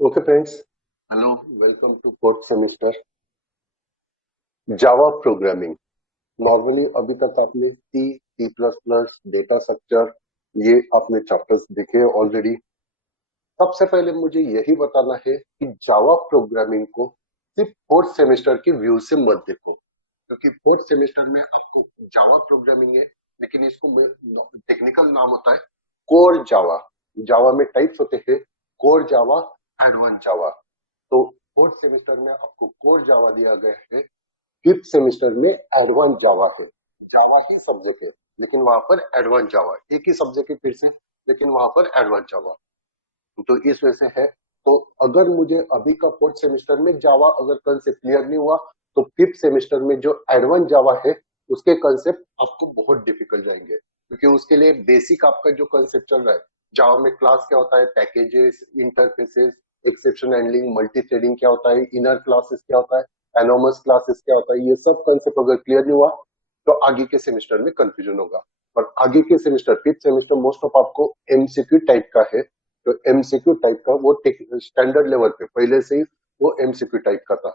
Okay, friends. Hello, welcome to fourth semester Java programming. Normally अभी तक आपने C plus plus data structure ये आपने चैप्टर्स देखे ऑलरेडी। सबसे पहले मुझे यही बताना है कि जावा प्रोग्रामिंग को सिर्फ फोर्थ सेमेस्टर के व्यू से मत देखो, क्योंकि फोर्थ सेमेस्टर में आपको जावा प्रोग्रामिंग है, लेकिन इसको टेक्निकल नाम होता है कोर जावा। जावा में टाइप्स होते हैं कोर जावा, एडवांस जावा। तो फोर्थ सेमेस्टर में आपको कोर जावा दिया गया है, फिफ्थ सेमेस्टर में एडवांस जावा है। जावा ही सब्जेक्ट है, लेकिन वहां पर एडवांस जावा एक ही सब्जेक्ट है फिर से, लेकिन वहां पर एडवांस जावा। तो इस वजह से है। तो अगर मुझे अभी का फोर्थ सेमेस्टर में जावा अगर कंसेप्ट क्लियर नहीं हुआ, तो फिफ्थ सेमेस्टर में जो एडवांस जावा है उसके कंसेप्ट आपको बहुत डिफिकल्ट जाएंगे, क्योंकि उसके लिए बेसिक आपका जो कंसेप्ट चल रहा है जावा में, क्लास क्या होता है, packages, interfaces, exception handling, multi threading क्या होता है, इनर क्लासेस क्या होता है, एनोमस क्लासेस क्या होता है, ये सब कंसेप्ट अगर क्लियर नहीं हुआ तो आगे के सेमेस्टर में कंफ्यूजन होगा। और आगे के semester fifth semester most of आपको एमसीक्यू टाइप का है। तो एमसीक्यू टाइप का वो स्टैंडर्ड लेवल पे पहले से ही वो एमसीक्यू टाइप का था।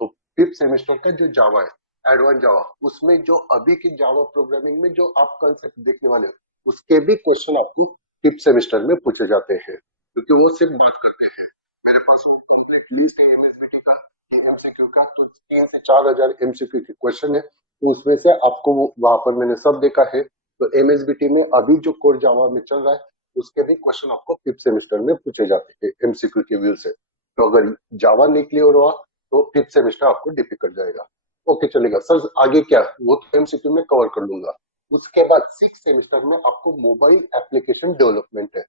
तो फिफ्थ सेमेस्टर का जो जावा है एडवांस जावा, उसमें जो अभी की जावा प्रोग्रामिंग में जो आप कंसेप्ट देखने वाले हो उसके भी क्वेश्चन आपको फिफ्थ सेमेस्टर में पूछे जाते हैं, क्योंकि वो सिर्फ बात करते हैं। मेरे पास वो कंप्लीट लिस्ट है एमएसबीटी का, एमसीक्यू का, तो 3 से 4 हजार एमसीक्यू के क्वेश्चन है। तो उसमें से आपको वहां पर मैंने सब देखा है। तो एमएसबीटी में अभी जो कोर जावा में चल रहा है उसके भी क्वेश्चन आपको फिफ्थ सेमेस्टर में पूछे जाते हैं एमसीक्यू के व्यू से। तो अगर जावा नहीं क्लियर हुआ तो फिफ्थ सेमेस्टर आपको डिफिकल्ट जाएगा। ओके, चलेगा सर। आगे क्या, वो तो एमसीक्यू में कवर कर लूंगा। उसके बाद सिक्स सेमेस्टर में आपको मोबाइल एप्लीकेशन डेवलपमेंट है।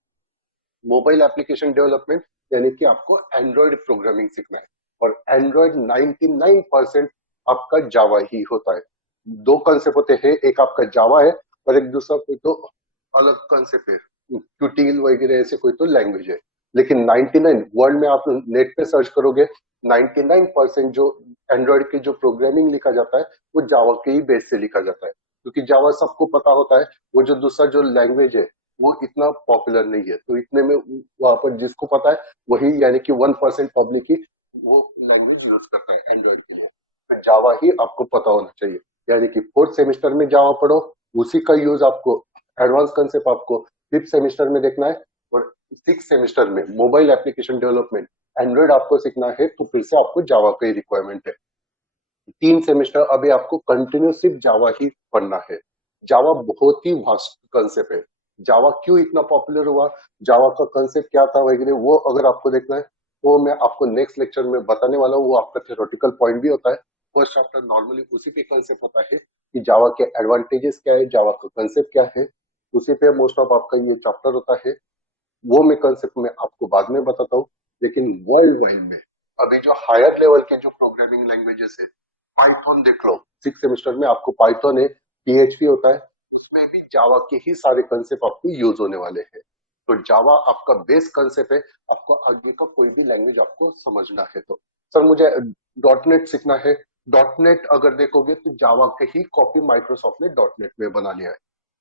मोबाइल एप्लीकेशन डेवलपमेंट यानी कि आपको एंड्रॉइड प्रोग्रामिंग सीखना है। और एंड्रॉइड 99% आपका जावा ही होता है। दो कंसेप्ट होते हैं, एक आपका जावा है और एक दूसरा कोई तो अलग कंसेप्ट है, क्यूटील वगैरह ऐसे कोई तो लैंग्वेज है। लेकिन 99 वर्ल्ड में आप नेट पे सर्च करोगे, 99% जो एंड्रॉइड की जो प्रोग्रामिंग लिखा जाता है वो जावा के ही बेस से लिखा जाता है, क्योंकि जावा सबको पता होता है। वो जो दूसरा जो लैंग्वेज है वो इतना पॉपुलर नहीं है, तो इतने में वहां पर जिसको पता है वही, यानी कि 1% पब्लिक ही वो लैंग्वेज यूज करता है एंड्रॉइड के लिए। तो जावा ही आपको पता होना चाहिए, यानी कि फोर्थ सेमेस्टर में जावा पढ़ो, उसी का यूज आपको, एडवांस कंसेप्ट आपको फिफ्थ सेमेस्टर में देखना है। और सिक्स सेमेस्टर में मोबाइल एप्लीकेशन डेवलपमेंट एंड्रॉइड आपको सीखना है, तो फिर से आपको जावा का ही रिक्वायरमेंट है। 3 सेमेस्टर अभी आपको कंटिन्यू सिर्फ जावा ही पढ़ना है। जावा बहुत ही वास्ट कंसेप्ट है। जावा क्यों इतना पॉपुलर हुआ, जावा का कंसेप्ट क्या था वगैरह, वो अगर आपको देखना है तो मैं आपको नेक्स्ट लेक्चर में बताने वाला हूँ। वो आपका थ्योरेटिकल पॉइंट भी होता है। फर्स्ट चैप्टर नॉर्मली उसी के कंसेप्ट होता है कि जावा के एडवांटेजेस क्या है, जावा का कंसेप्ट क्या है, उसी पे मोस्ट ऑफ आपका ये चैप्टर होता है। वो मैं कंसेप्ट में आपको बाद में बताता हूँ। लेकिन वर्ल्ड वाइड में अभी जो हायर लेवल के जो प्रोग्रामिंग लैंग्वेजेस है, पाइथन देख लो, सिक्स सेमेस्टर में आपको पाइथन है, पीएचपी होता है, उसमें भी जावा के ही सारे कंसेप्ट आपको यूज होने वाले हैं। तो जावा आपका बेस कंसेप्ट है, आपको आगे का कोई भी लैंग्वेज आपको समझना है तो। सर मुझे डॉट नेट सीखना है। डॉट नेट अगर देखोगे तो जावा के ही कॉपी माइक्रोसॉफ्ट ने डॉट नेट में बना लिया है।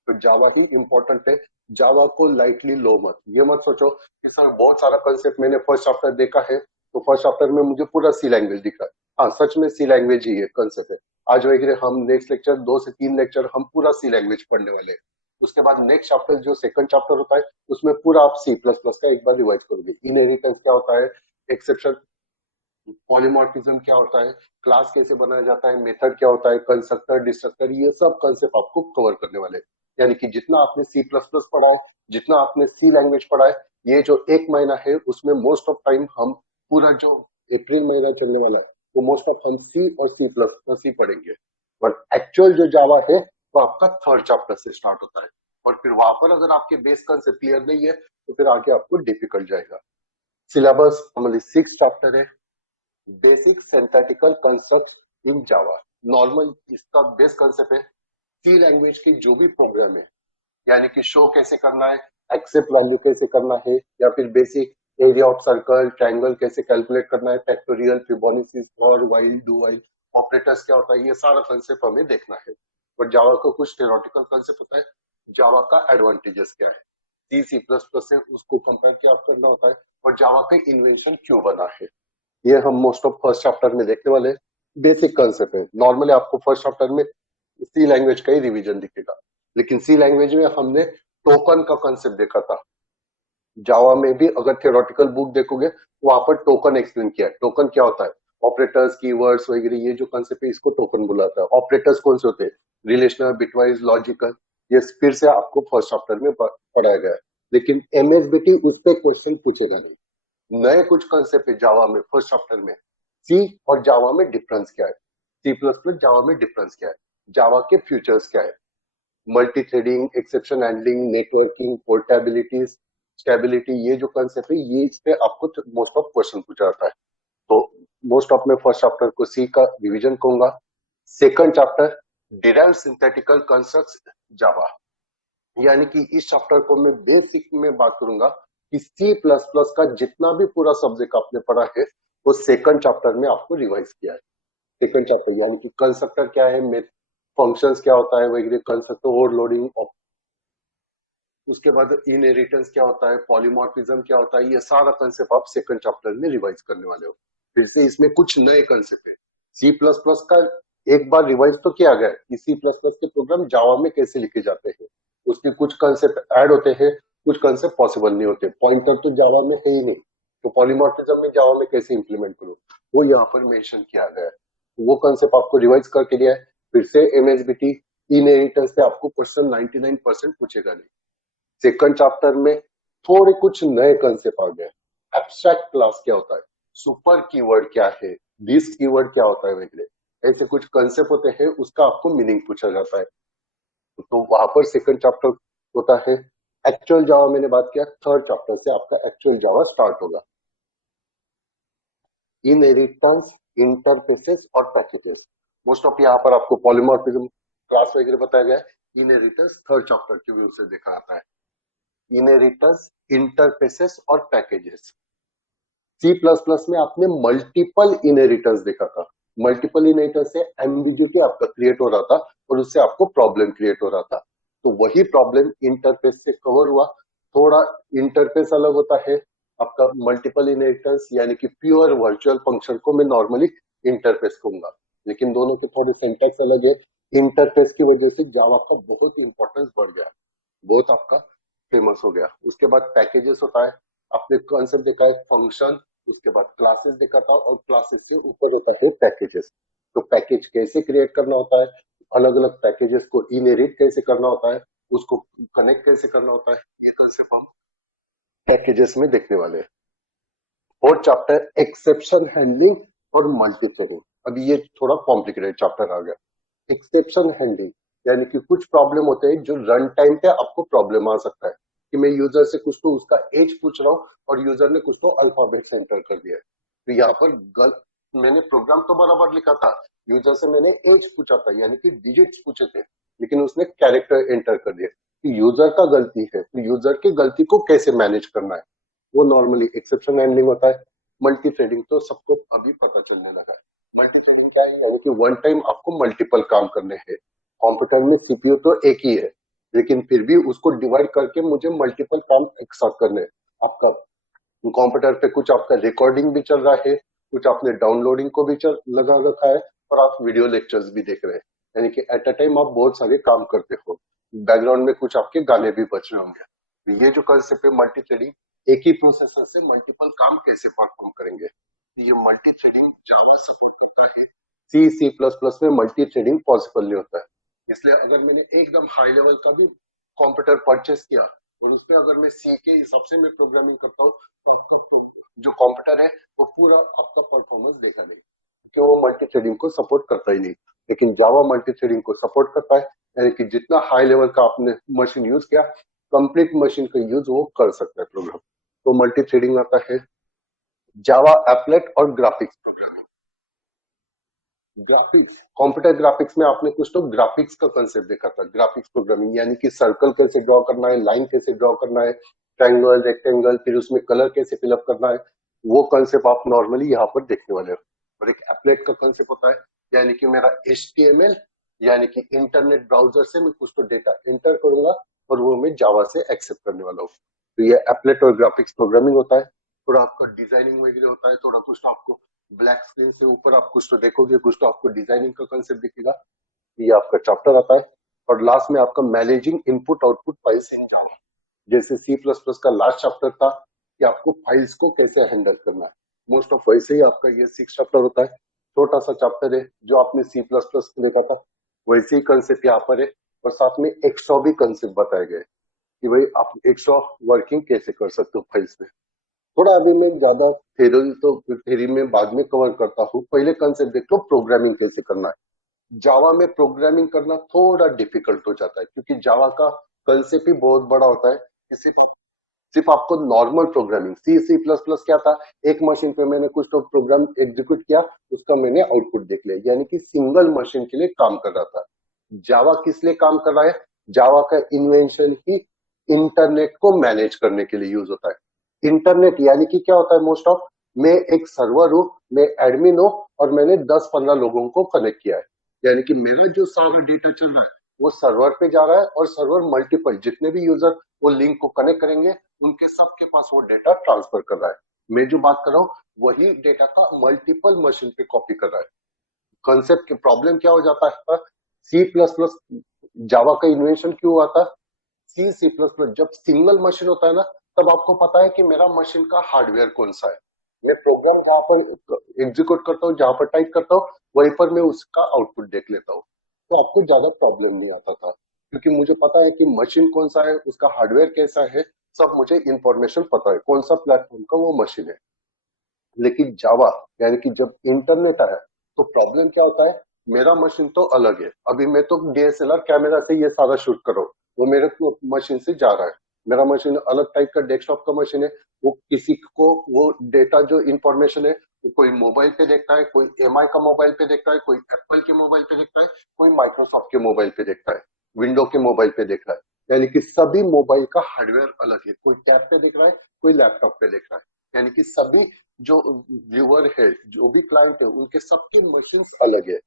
तो जावा ही इंपॉर्टेंट है। जावा को लाइटली लो मत, ये मत सोचो कि सर बहुत सारा कंसेप्ट मैंने फर्स्ट चैप्टर देखा है, तो फर्स्ट चैप्टर में मुझे पूरा सी लैंग्वेज दिख रहा है। हाँ, सच में सी लैंग्वेज ही है कंसेप्ट है। आज वगैरह हम नेक्स्ट लेक्चर 2 से 3 लेक्चर हम पूरा सी लैंग्वेज पढ़ने वाले हैं। उसके बाद नेक्स्ट चैप्टर जो सेकंड चैप्टर होता है उसमें पूरा आप सी प्लस प्लस का एक बार रिवाइज करोगे। इनहेरिटेंस क्या होता है, एक्सेप्शन, पॉलीमॉर्फिज्म क्या होता है, क्लास कैसे बनाया जाता है, मेथड क्या होता है, कंस्ट्रक्टर, डिस्ट्रक्टर, ये सब कंसेप्ट आपको कवर करने वाले हैं। यानी कि जितना आपने सी प्लस प्लस पढ़ा है, जितना आपने सी लैंग्वेज पढ़ा है, ये जो एक महीना है उसमें मोस्ट ऑफ टाइम हम पूरा जो अप्रैल महीना चलने वाला है वो मोस्ट ऑफ हम सी और सी प्लस प्लस ही पढ़ेंगे। और एक्चुअल जो जावा है वो आपका थर्ड चैप्टर से स्टार्ट होता है। और फिर वहां पर अगर आपके बेस कंसेप्ट क्लियर नहीं है तो फिर आगे आपको डिफिकल्ट जाएगा। सिलेबस नॉर्मली 6 चैप्टर है। Basic synthetical concept in Java, normal इसका बेस कंसेप्ट है। सी लैंग्वेज की जो भी प्रोग्राम है, यानी कि शो कैसे करना है, एक्सेप्ट वैल्यू कैसे करना है, या फिर basic area of circle, triangle कैसे कैलकुलेट करना है, फैक्टोरियल, फिबोनाची, और वाइल, डू वाइल, ऑपरेटर्स क्या होता है, ये सारा कंसेप्ट हमें देखना है। और जावा का कुछ थ्योरेटिकल कंसेप्ट होता है, जावा का एडवांटेजेस क्या है। सी सी प्लस प्लस से उसको कंपेयर क्या करना होता है और जावा का इन्वेंशन क्यों बना है, ये हम मोस्ट ऑफ फर्स्ट चैप्टर में देखने वाले। बेसिक कंसेप्ट है, नॉर्मली आपको फर्स्ट चैप्टर में सी लैंग्वेज का ही रिवीजन दिखेगा, लेकिन सी लैंग्वेज में हमने टोकन का कंसेप्ट देखा था। जावा में भी अगर थियोरेटिकल बुक देखोगे तो वहां पर टोकन एक्सप्लेन किया है। टोकन क्या होता है, ऑपरेटर्स, कीवर्ड्स वगैरह, ये जो कंसेप्ट है इसको टोकन बुलाता है। ऑपरेटर्स कौन से होते हैं, रिलेशनल, बिटवाइज, लॉजिकल, ये फिर से आपको फर्स्ट चैप्टर में पढ़ाया गया है। लेकिन एमएसबीटी उस पर क्वेश्चन पूछेगा नहीं। नए कुछ कंसेप्ट है जावा में फर्स्ट चैप्टर में। सी और जावा में डिफरेंस क्या है, सी प्लस प्लस जावा में डिफरेंस क्या है, जावा के फ्यूचर्स क्या है, multi threading, exception handling, networking, portability, stability, ये जो कंसेप्ट है ये इस पे आपको मोस्ट ऑफ क्वेश्चन पूछा जाता है। तो मोस्ट ऑफ में फर्स्ट चैप्टर को सी का रिवीजन कहूंगा। Second chapter derived syntactical constructs Java, यानी कि इस चैप्टर को मैं बेसिक में बात करूंगा कि सी प्लस प्लस का जितना भी पूरा सब्जेक्ट आपने पढ़ा है वो सेकंड चैप्टर में आपको रिवाइज किया है। सेकंड चैप्टर यानी कि कंस्ट्रक्टर क्या है, फंक्शंस क्या होता है वगैरह, कंस्ट्रक्टर ओवरलोडिंग, उसके बाद इनहेरिटेंस क्या होता है, पॉलीमॉर्फिज्म क्या होता है, ये सारा कंसेप्ट आप सेकंड चैप्टर में रिवाइज करने वाले हो। फिर से इसमें कुछ नए कंसेप्ट है। सी प्लस प्लस का एक बार रिवाइज तो किया गया है कि सी प्लस प्लस के प्रोग्राम जावा में कैसे लिखे जाते हैं, उसके कुछ कंसेप्ट ऐड होते हैं, कुछ कंसेप्ट पॉसिबल नहीं होते। पॉइंटर तो जावा में है ही नहीं, तो पॉलीमॉर्फिज्म में जावा में कैसे इंप्लीमेंट करूं, वो यहाँ पर मेंशन किया गया है। वो कंसेप्ट आपको रिवाइज करके दिया है। फिर से एमएसबीटी इनहेरिटेंस पे आपको क्वेश्चन 99% पूछेगा नहीं। सेकंड चैप्टर में थोड़े कुछ नए कंसेप्ट आ गए। एब्स्ट्रैक्ट क्लास क्या होता है, सुपर कीवर्ड क्या है, दिस कीवर्ड क्या होता है वगैरह, ऐसे कुछ कंसेप्ट होते हैं, उसका आपको मीनिंग पूछा जाता है। तो वहां पर सेकंड चैप्टर होता है। एक्चुअल जावा मैंने बात किया, थर्ड चैप्टर से आपका एक्चुअल जावा स्टार्ट होगा। इनहेरिटेंस, इंटरफेसेस और पैकेजेस, मोस्ट ऑफ यहाँ पर आपको पॉलीमॉर्फिज्म क्लास वगैरह बताया गया है। इनहेरिटेंस थर्ड चैप्टर के व्यू से देखा जाता है। इनहेरिटेंस, इंटरफेसेस और पैकेजेस। सी प्लस प्लस में आपने मल्टीपल इनहेरिटेंस देखा था। मल्टीपल इनहेरिटेंस से एम्बिग्यूटी आपका क्रिएट हो रहा था और उससे आपको प्रॉब्लम क्रिएट हो रहा था। तो वही प्रॉब्लम इंटरफेस से कवर हुआ। थोड़ा इंटरफेस अलग होता है आपका मल्टीपल इनहेरिटेंस, यानी कि प्योर वर्चुअल फंक्शन को मैं नॉर्मली इंटरफेस कहूंगा, लेकिन दोनों के थोड़े सिंटैक्स अलग है। इंटरफेस की वजह से जावा का बहुत इंपॉर्टेंस बढ़ गया, बहुत आपका फेमस हो गया। उसके बाद पैकेजेस होता है, आपने कॉन्सेप्ट देखा है फंक्शन, उसके बाद क्लासेस देखा था, और क्लासेस के ऊपर होता है पैकेजेस। तो पैकेज कैसे क्रिएट करना होता है, अलग अलग पैकेजेस को इनहेरिट कैसे करना होता है, उसको कनेक्ट कैसे करना होता है, ये कंसेप्ट हम पैकेजेस में देखने वाले हैं। और चैप्टर एक्सेप्शन हैंडलिंग और मल्टी थ्रेडिंग, अभी ये थोड़ा कॉम्प्लिकेटेड चैप्टर आ गया। एक्सेप्शन हैंडलिंग यानी कि कुछ प्रॉब्लम होते हैं जो रन टाइम पे आपको प्रॉब्लम आ सकता है, कि मैं यूजर से कुछ तो उसका एज पूछ रहा हूँ और यूजर ने कुछ तो अल्फाबेट एंटर कर दिया है। तो यहाँ पर मैंने प्रोग्राम तो बराबर लिखा था, यूजर से मैंने एज पूछा था यानी कि डिजिट्स पूछे थे, लेकिन उसने कैरेक्टर एंटर कर दिया। तो यूजर का गलती है, तो यूजर की गलती को कैसे मैनेज करना है, वो नॉर्मली एक्सेप्शन हैंडलिंग होता है। मल्टी थ्रेडिंग तो सबको अभी पता चलने लगा है। मल्टी थ्रेडिंग क्या है, यानी कि वन टाइम आपको मल्टीपल काम करने हैं। कंप्यूटर में सीपीयू तो एक ही है, लेकिन फिर भी उसको डिवाइड करके मुझे मल्टीपल काम एक साथ करने हैं। आपका कंप्यूटर पे कुछ आपका रिकॉर्डिंग भी चल रहा है, कुछ आपने डाउनलोडिंग को भी लगा रखा है, और आप वीडियो लेक्चर्स भी देख रहे हैं, यानी कि एट अ टाइम आप बहुत सारे काम करते हो। बैकग्राउंड में कुछ आपके गाने भी बज रहे होंगे। तो ये जो कंसेप्ट है मल्टी थ्रेडिंग, एक ही प्रोसेसर से मल्टीपल काम कैसे परफॉर्म करेंगे, ये मल्टी थ्रेडिंग जावा सपोर्ट करता है। सी सी प्लस प्लस में मल्टी थ्रेडिंग पॉसिबल नहीं होता है। इसलिए अगर मैंने एकदम हाई लेवल का भी कंप्यूटर परचेस किया और उसमें अगर मैं सी के हिसाब से मैं प्रोग्रामिंग करता हूँ, तो आपका जो कंप्यूटर है वो पूरा आपका परफॉर्मेंस देगा नहीं, क्योंकि वो मल्टी थ्रेडिंग को सपोर्ट करता ही नहीं। लेकिन जावा मल्टी थ्रेडिंग को सपोर्ट करता है, यानी कि जितना हाई लेवल का आपने मशीन यूज किया, कंप्लीट मशीन का यूज वो कर सकता है प्रोग्राम। तो मल्टी थ्रेडिंग आता है। जावा एप्लेट और graphics programming. Graphics, computer graphics में आपने कुछ तो ग्राफिक्स का कंसेप्ट देखा था, ग्राफिक्स प्रोग्रामिंग, यानी कि सर्कल कैसे ड्रॉ करना है, लाइन कैसे ड्रॉ करना है, ट्रायंगल, रेक्टेंगल, फिर उसमें कलर कैसे फिलअप करना है, वो कंसेप्ट आप नॉर्मली यहाँ पर देखने वाले हो। और एक एप्लेट का कंसेप्ट होता है, यानी कि मेरा HTML, यानी कि इंटरनेट ब्राउजर से मैं कुछ तो डेटा एंटर करूंगा और वो मैं जावा से एक्सेप्ट करने वाला हूँ। तो ये एप्लेट और ग्राफिक्स प्रोग्रामिंग होता है, थोड़ा आपका डिजाइनिंग वगैरह होता है, थोड़ा कुछ तो आपको ब्लैक स्क्रीन से ऊपर आप कुछ तो देखोगे, कुछ तो आपको डिजाइनिंग का कंसेप्ट दिखेगा। ये आपका चैप्टर आता है। और लास्ट में आपका managing input output files in Java, जैसे सी प्लस प्लस का लास्ट चैप्टर था कि आपको फाइल्स को कैसे हैंडल करना है। मोस्ट ऑफ वैसे ही आपका ये 6 चैप्टर होता है, छोटा सा चैप्टर है जो आपने सी प्लस प्लस देखा था, वैसे ही कंसेप्ट यहाँ पर है। और साथ में एक्स्ट्रा भी कंसेप्ट बताए गए कि भाई आप एक्स्ट्रा वर्किंग कैसे कर सकते हो फाइल्स में। थोड़ा अभी मैं ज्यादा थ्योरी में बाद में कवर करता हूँ, पहले कंसेप्ट देख लो प्रोग्रामिंग कैसे करना है। जावा में प्रोग्रामिंग करना थोड़ा डिफिकल्ट हो जाता है, क्योंकि जावा का कंसेप्ट ही बहुत बड़ा होता है कि सिर्फ आपको normal programming, C plus plus क्या था, एक मशीन पे मैंने कुछ तो प्रोग्राम एग्जीक्यूट किया, उसका मैंने आउटपुट देख लिया, यानी कि सिंगल मशीन के लिए काम कर रहा था। जावा किस लिए काम कर रहा है? जावा का इन्वेंशन ही इंटरनेट को मैनेज करने के लिए यूज होता है। इंटरनेट यानी कि क्या होता है, मोस्ट ऑफ मैं एक सर्वर हूं, मैं एडमिन हूं, और मैंने 10-15 लोगों को कनेक्ट किया है, यानी कि मेरा जो सारा डेटा चल रहा है वो सर्वर पे जा रहा है, और सर्वर मल्टीपल जितने भी यूजर वो लिंक को कनेक्ट करेंगे उनके सबके पास वो डेटा ट्रांसफर कर रहा है। मैं जो बात कर रहा हूँ वही डेटा का मल्टीपल मशीन पे कॉपी कर रहा है। कंसेप्ट की प्रॉब्लम क्या हो जाता है, सी प्लस प्लस जावा का इन्वेंशन क्यों हुआ था? सी प्लस प्लस जब सिंगल मशीन होता है ना, तब आपको पता है कि मेरा मशीन का हार्डवेयर कौन सा है। मैं प्रोग्राम जहां पर एग्जीक्यूट करता हूँ, जहां पर टाइप करता हूँ, वहीं पर मैं उसका आउटपुट देख लेता हूँ। तो आपको ज्यादा प्रॉब्लम नहीं आता था, क्योंकि मुझे पता है कि मशीन कौन सा है, उसका हार्डवेयर कैसा है, सब मुझे इंफॉर्मेशन पता है, कौन सा प्लेटफॉर्म का वो मशीन है। लेकिन जावा यानी कि जब इंटरनेट आया तो प्रॉब्लम क्या होता है, मेरा मशीन तो अलग है, अभी मैं तो डीएसएलआर कैमरा से ये सारा शूट कर रहा हूँ, वो मेरे मशीन से जा रहा है। मेरा मशीन अलग टाइप का डेस्कटॉप का मशीन है, वो किसी को वो डेटा जो इंफॉर्मेशन है वो कोई मोबाइल पे देखता है, कोई एमआई का मोबाइल पे देखता है, कोई एप्पल के मोबाइल पे देखता है, कोई माइक्रोसॉफ्ट के मोबाइल पे देखता है, विंडो के मोबाइल पे देख रहा है। यानी कि सभी मोबाइल का हार्डवेयर अलग है, कोई टैब पे देख रहा है, कोई लैपटॉप पे देख रहा है। यानी कि सभी जो व्यूअर है, जो भी क्लाइंट है, उनके सबकी मशीन अलग है,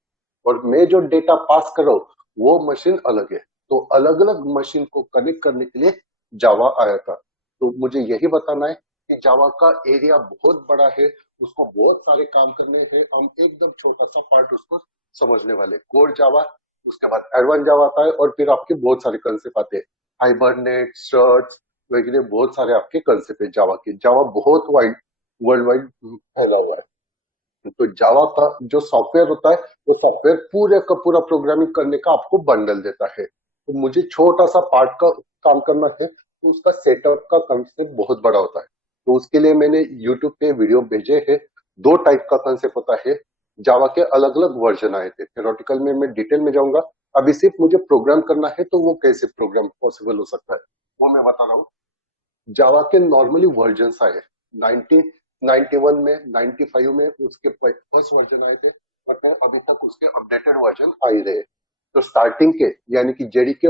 और मैं जो डेटा पास कर रहा हूँ वो मशीन अलग है। तो अलग अलग मशीन को कनेक्ट करने के लिए जावा आया था। तो मुझे यही बताना है कि जावा का एरिया बहुत बड़ा है, उसको बहुत सारे काम करने हैं, हम एकदम छोटा सा पार्ट उसको समझने वाले। कोर जावा, उसके बाद एडवांस जावा आता है, और फिर आपके बहुत सारे कंसेप्ट आते हैं, हाइबरनेट, सर्च वगैरह, बहुत सारे आपके कंसेप्ट है जावा के। जावा बहुत वाइड, वर्ल्ड वाइड फैला हुआ है। तो जावा का जो सॉफ्टवेयर होता है, वो सॉफ्टवेयर पूरे का पूरा प्रोग्रामिंग करने का आपको बंडल देता है। तो मुझे छोटा सा पार्ट का काम करना है, तो उसका सेटअप का कंसेप्ट बहुत बड़ा होता है। तो उसके लिए मैंने यूट्यूब पे वीडियो भेजे हैं। 2 टाइप का कंसेप्ट होता है, जावा के अलग अलग वर्जन आए थे, थ्योरेटिकल में मैं डिटेल में जाऊंगा। अभी सिर्फ मुझे प्रोग्राम करना है, तो वो कैसे प्रोग्राम पॉसिबल हो सकता है वो मैं बता रहा हूँ। जावा के नॉर्मली वर्जन आए 91 में, 95 में उसके फर्स्ट वर्जन आए थे, और अभी तक उसके अपडेटेड वर्जन आ ही रहे। तो स्टार्टिंग के यानी कि जेडीके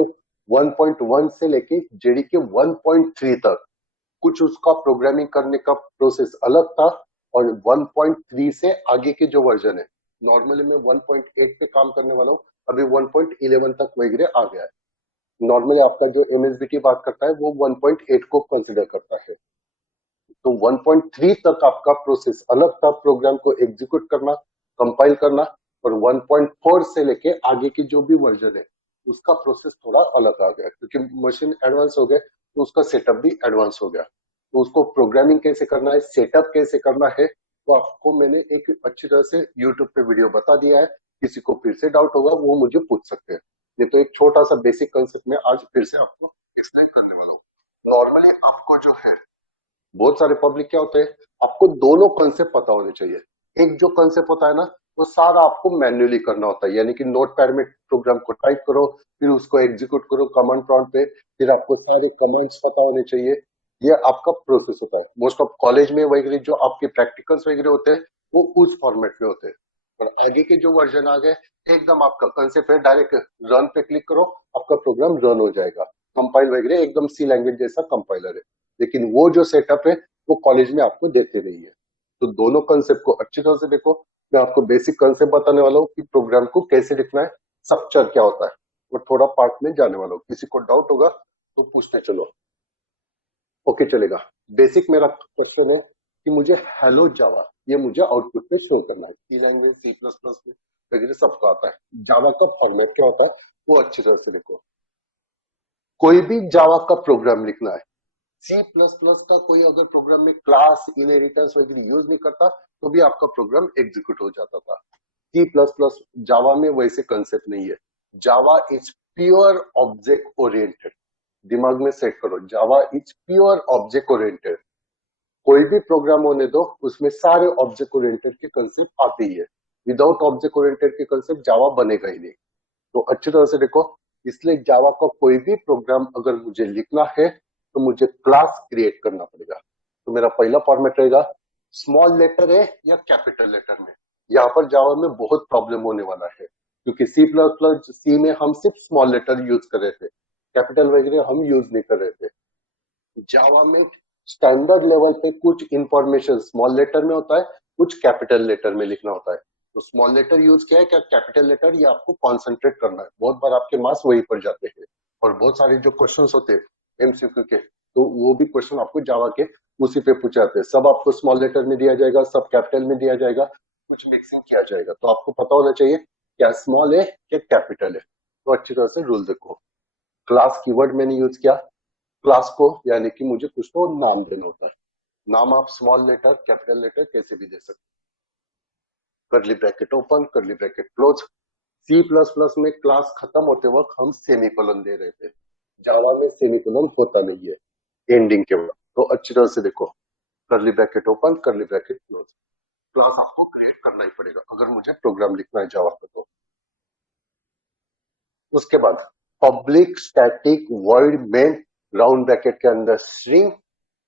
1.1 से लेके जेडीके 1.3 तक कुछ उसका प्रोग्रामिंग करने का प्रोसेस अलग था, और 1.3 से आगे के जो वर्जन है, नॉर्मली मैं 1.8 पे काम करने वाला हूँ, अभी 1.11 तक वगैरह आ गया है। नॉर्मली आपका जो एमएसबीटी बात करता है वो 1.8 को कंसिडर करता है। तो 1.3 तक आपका प्रोसेस अलग था, प्रोग्राम को एग्जीक्यूट करना, कंपाइल करना। और 1.4 से लेके आगे की जो भी वर्जन है उसका प्रोसेस थोड़ा अलग आ गया, क्योंकि मशीन एडवांस हो गए तो उसका सेटअप भी एडवांस हो गया। तो उसको प्रोग्रामिंग कैसे करना है, सेटअप कैसे करना है, तो आपको मैंने एक अच्छी तरह से यूट्यूब पे वीडियो बता दिया है। किसी को फिर से डाउट होगा वो मुझे पूछ सकते हैं। ये तो एक छोटा सा बेसिक कंसेप्ट में आज फिर से आपको एक्सप्लेन करने वाला हूँ। नॉर्मली आपको जो है, बहुत सारे पब्लिक क्या होते हैं, आपको दोनों कंसेप्ट पता होने चाहिए। एक जो कंसेप्ट होता है ना, वो सारा आपको मैन्युअली करना होता है, यानी कि नोट पैड में प्रोग्राम को टाइप करो, फिर उसको एग्जीक्यूट करो कमांड प्रॉम्प्ट पे, फिर आपको सारे कमांड्स पता होने चाहिए। ये आपका प्रोसेस होता है। मोस्ट ऑफ कॉलेज में वगैरह जो आपके प्रैक्टिकल्स वगैरह होते हैं वो उस फॉर्मेट में होते हैं। और आगे के जो वर्जन आ गए, एकदम आपका कंसेप्ट है, डायरेक्ट रन पे क्लिक करो, आपका प्रोग्राम रन हो जाएगा। कंपाइल वगैरह एकदम सी लैंग्वेज जैसा कंपाइलर है। लेकिन वो जो सेटअप है वो कॉलेज में आपको देते नहीं है। तो दोनों कंसेप्ट को अच्छी तरह से देखो। मैं आपको बेसिक कंसेप्ट बताने वाला हूँ कि प्रोग्राम को कैसे लिखना है, स्ट्रक्चर क्या होता है, और थोड़ा पार्ट में जाने वाला हूँ। किसी को डाउट होगा तो पूछते चलो। ओके चलेगा। बेसिक मेरा क्वेश्चन है कि मुझे हेलो जावा ये मुझे आउटपुट में शो करना है। सी लैंग्वेज सी प्लस प्लस में वगैरह सबको आता है। जावा का फॉर्मेट क्या होता है वो अच्छी तरह से देखो। कोई भी जावा का प्रोग्राम लिखना है, सी प्लस प्लस का कोई अगर प्रोग्राम में क्लास इनहेरिटेंस वगैरह यूज नहीं करता तो भी आपका प्रोग्राम एग्जीक्यूट हो जाता था। सी प्लस प्लस जावा में वैसे कंसेप्ट नहीं है। Java is pure object oriented. दिमाग में सेट करो, Java is pure object oriented. कोई भी प्रोग्राम होने दो उसमें सारे ऑब्जेक्ट ओरिएंटेड के कंसेप्ट आते ही है। विदाउट ऑब्जेक्ट ओरिएंटेड के कंसेप्ट जावा बनेगा ही नहीं। तो अच्छी तरह से देखो, इसलिए जावा का कोई भी प्रोग्राम अगर मुझे लिखना है तो मुझे क्लास क्रिएट करना पड़ेगा। तो मेरा पहला फॉर्मेट रहेगा स्मॉल लेटर है या कैपिटल लेटर में। यहाँ पर जावा में बहुत प्रॉब्लम होने वाला है क्योंकि सी प्लस प्लस सी में हम सिर्फ स्मॉल लेटर यूज कर रहे थे, कैपिटल वगैरह हम यूज नहीं कर रहे थे। जावा में स्टैंडर्ड लेवल पे कुछ इंफॉर्मेशन स्मॉल लेटर में होता है, कुछ कैपिटल लेटर में लिखना होता है। तो स्मॉल लेटर यूज किया है क्या कैपिटल लेटर, ये आपको कॉन्सेंट्रेट करना है। बहुत बार आपके मार्क्स वही पर जाते हैं और बहुत सारे जो क्वेश्चंस होते हैं एमसीक्यू के, तो वो भी क्वेश्चन आपको जावा के उसी पे पूछे जाते हैं। सब आपको स्मॉल लेटर में दिया जाएगा, सब कैपिटल में दिया जाएगा, कुछ मिक्सिंग किया जाएगा। तो आपको पता होना चाहिए क्या स्मॉल है क्या कैपिटल है। तो अच्छी तरह से रूल देखो। क्लास कीवर्ड मैंने यूज किया क्लास को, यानी कि मुझे कुछ तो नाम देना होता है। नाम आप स्मॉल लेटर कैपिटल लेटर कैसे भी दे सकते। Curly bracket open curly bracket close. C plus plus में क्लास खत्म होते वक्त हम सेमीकोलन दे रहे थे, जावा में सेमीकोलन होता नहीं है एंडिंग के वक्त। तो अच्छी तरह से देखो, करली bracket open curly bracket close. Class आपको क्रिएट करना ही पड़ेगा अगर मुझे प्रोग्राम लिखना है जावा का। तो उसके बाद public static void main round bracket के अंदर स्ट्रिंग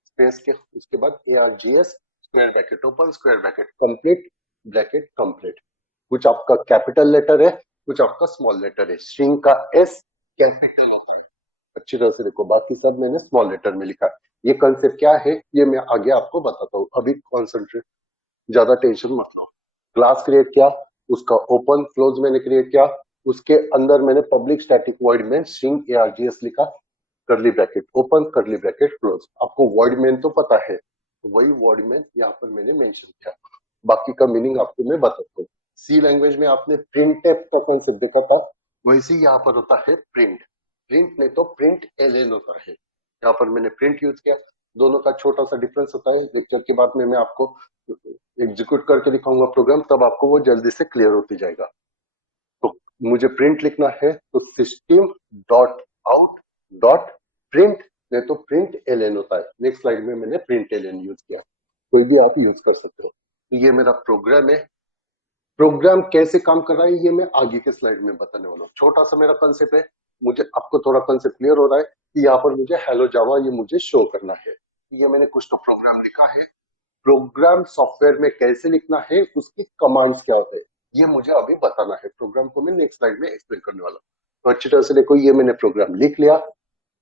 स्पेस के, उसके बाद ARGS square bracket open square bracket complete bracket complete. कुछ आपका कैपिटल लेटर है कुछ आपका स्मॉल लेटर है। स्ट्रिंग का S कैपिटल होता है। अच्छी तरह से देखो, बाकी सब मैंने स्मॉल लेटर में लिखा है। ये कंसेप्ट क्या है ये मैं आगे आपको बताता हूँ, अभी कॉन्सेंट्रेट ज्यादा टेंशन मत लो। क्लास क्रिएट किया, उसका ओपन क्लोज मैंने क्रिएट किया, उसके अंदर मैंने public static void main string ARGS लिखा, करली bracket open curly bracket close. आपको वर्ड मेन तो पता है, तो वही वर्ड मेन यहाँ पर मैंने मेंशन किया। बाकी का मीनिंग आपको मैं बताता हूँ। सी लैंग्वेज में आपने प्रिंट एफ का कॉन्सेप्ट देखा था, वैसे ही यहाँ पर होता है प्रिंट। प्रिंट नहीं तो प्रिंट एलएन होता है। यहाँ पर मैंने प्रिंट यूज किया। दोनों का छोटा सा डिफरेंस होता है, लेक्चर के बाद में मैं आपको एग्जीक्यूट करके दिखाऊंगा प्रोग्राम, तब आपको वो जल्दी से क्लियर होती जाएगा। तो मुझे प्रिंट लिखना है तो system dot out dot print, नहीं तो प्रिंट एलएन होता है। नेक्स्ट स्लाइड में मैंने प्रिंट एलएन यूज किया, कोई भी आप यूज कर सकते हो। तो ये मेरा प्रोग्राम है। प्रोग्राम कैसे काम कर रहा है ये मैं आगे के स्लाइड में बताने वाला हूँ। छोटा सा मेरा कंसेप्ट है, मुझे आपको थोड़ा कंसेप्ट क्लियर हो रहा है कि यहाँ पर मुझे हेलो जावा ये मुझे शो करना है। ये मैंने कुछ तो प्रोग्राम लिखा है। प्रोग्राम सॉफ्टवेयर में कैसे लिखना है, उसकी कमांड्स क्या होते हैं, ये मुझे अभी बताना है। प्रोग्राम को मैं नेक्स्ट स्लाइड में एक्सप्लेन करने वाला हूँ। तो अच्छी तरह से देखो, ये मैंने प्रोग्राम लिख लिया।